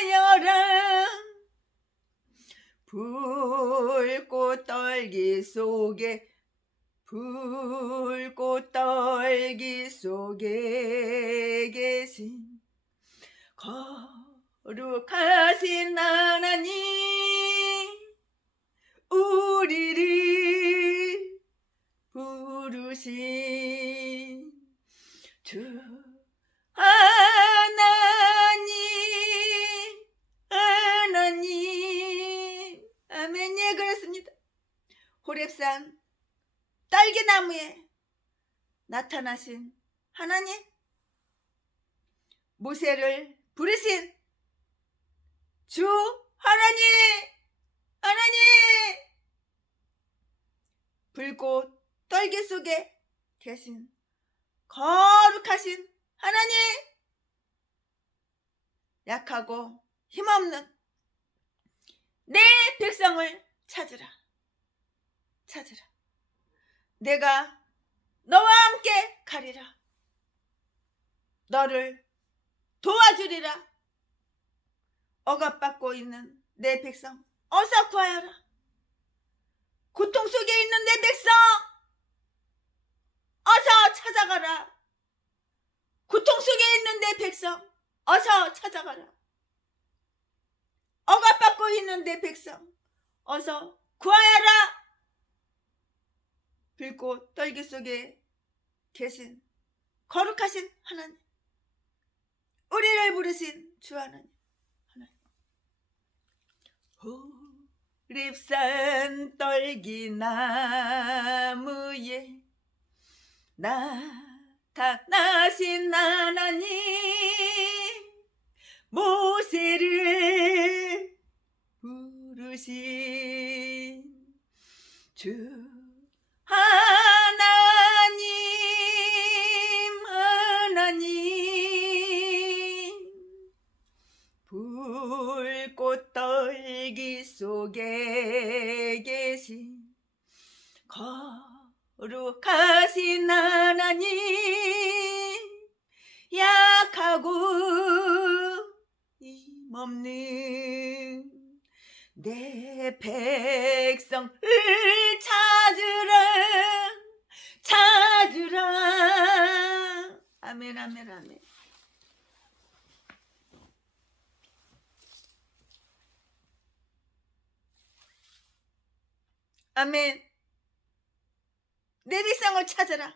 구하여라 불꽃 떨기 속에 계신 거룩하신 하나님 우리를 부르신 주 호렙산 딸기나무에 나타나신 하나님, 모세를 부르신 주 하나님, 하나님, 불꽃 떨기 속에 계신 거룩하신 하나님, 약하고 힘없는 내 백성을 찾으라. 찾으라. 내가 너와 함께 가리라. 너를 도와주리라. 억압받고 있는 내 백성 어서 구하여라. 고통 속에 있는 내 백성 어서 찾아가라. 고통 속에 있는 내 백성 어서 찾아가라. 억압받고 있는 내 백성 어서 구하여라. 불꽃 떨기 속에 계신 거룩하신 하나님, 우리를 부르신 주 하나님, 호렙산 떨기나무에 나타나신 하나님, 모세를 부르신 주 하나님, 하나님, 불꽃 떨기 속에 계신 거룩하신 하나님, 약하고 힘없는 내 백성을 찾으라. 찾으라. 아멘, 아멘, 아멘. 아멘. 내 백성을 찾으라.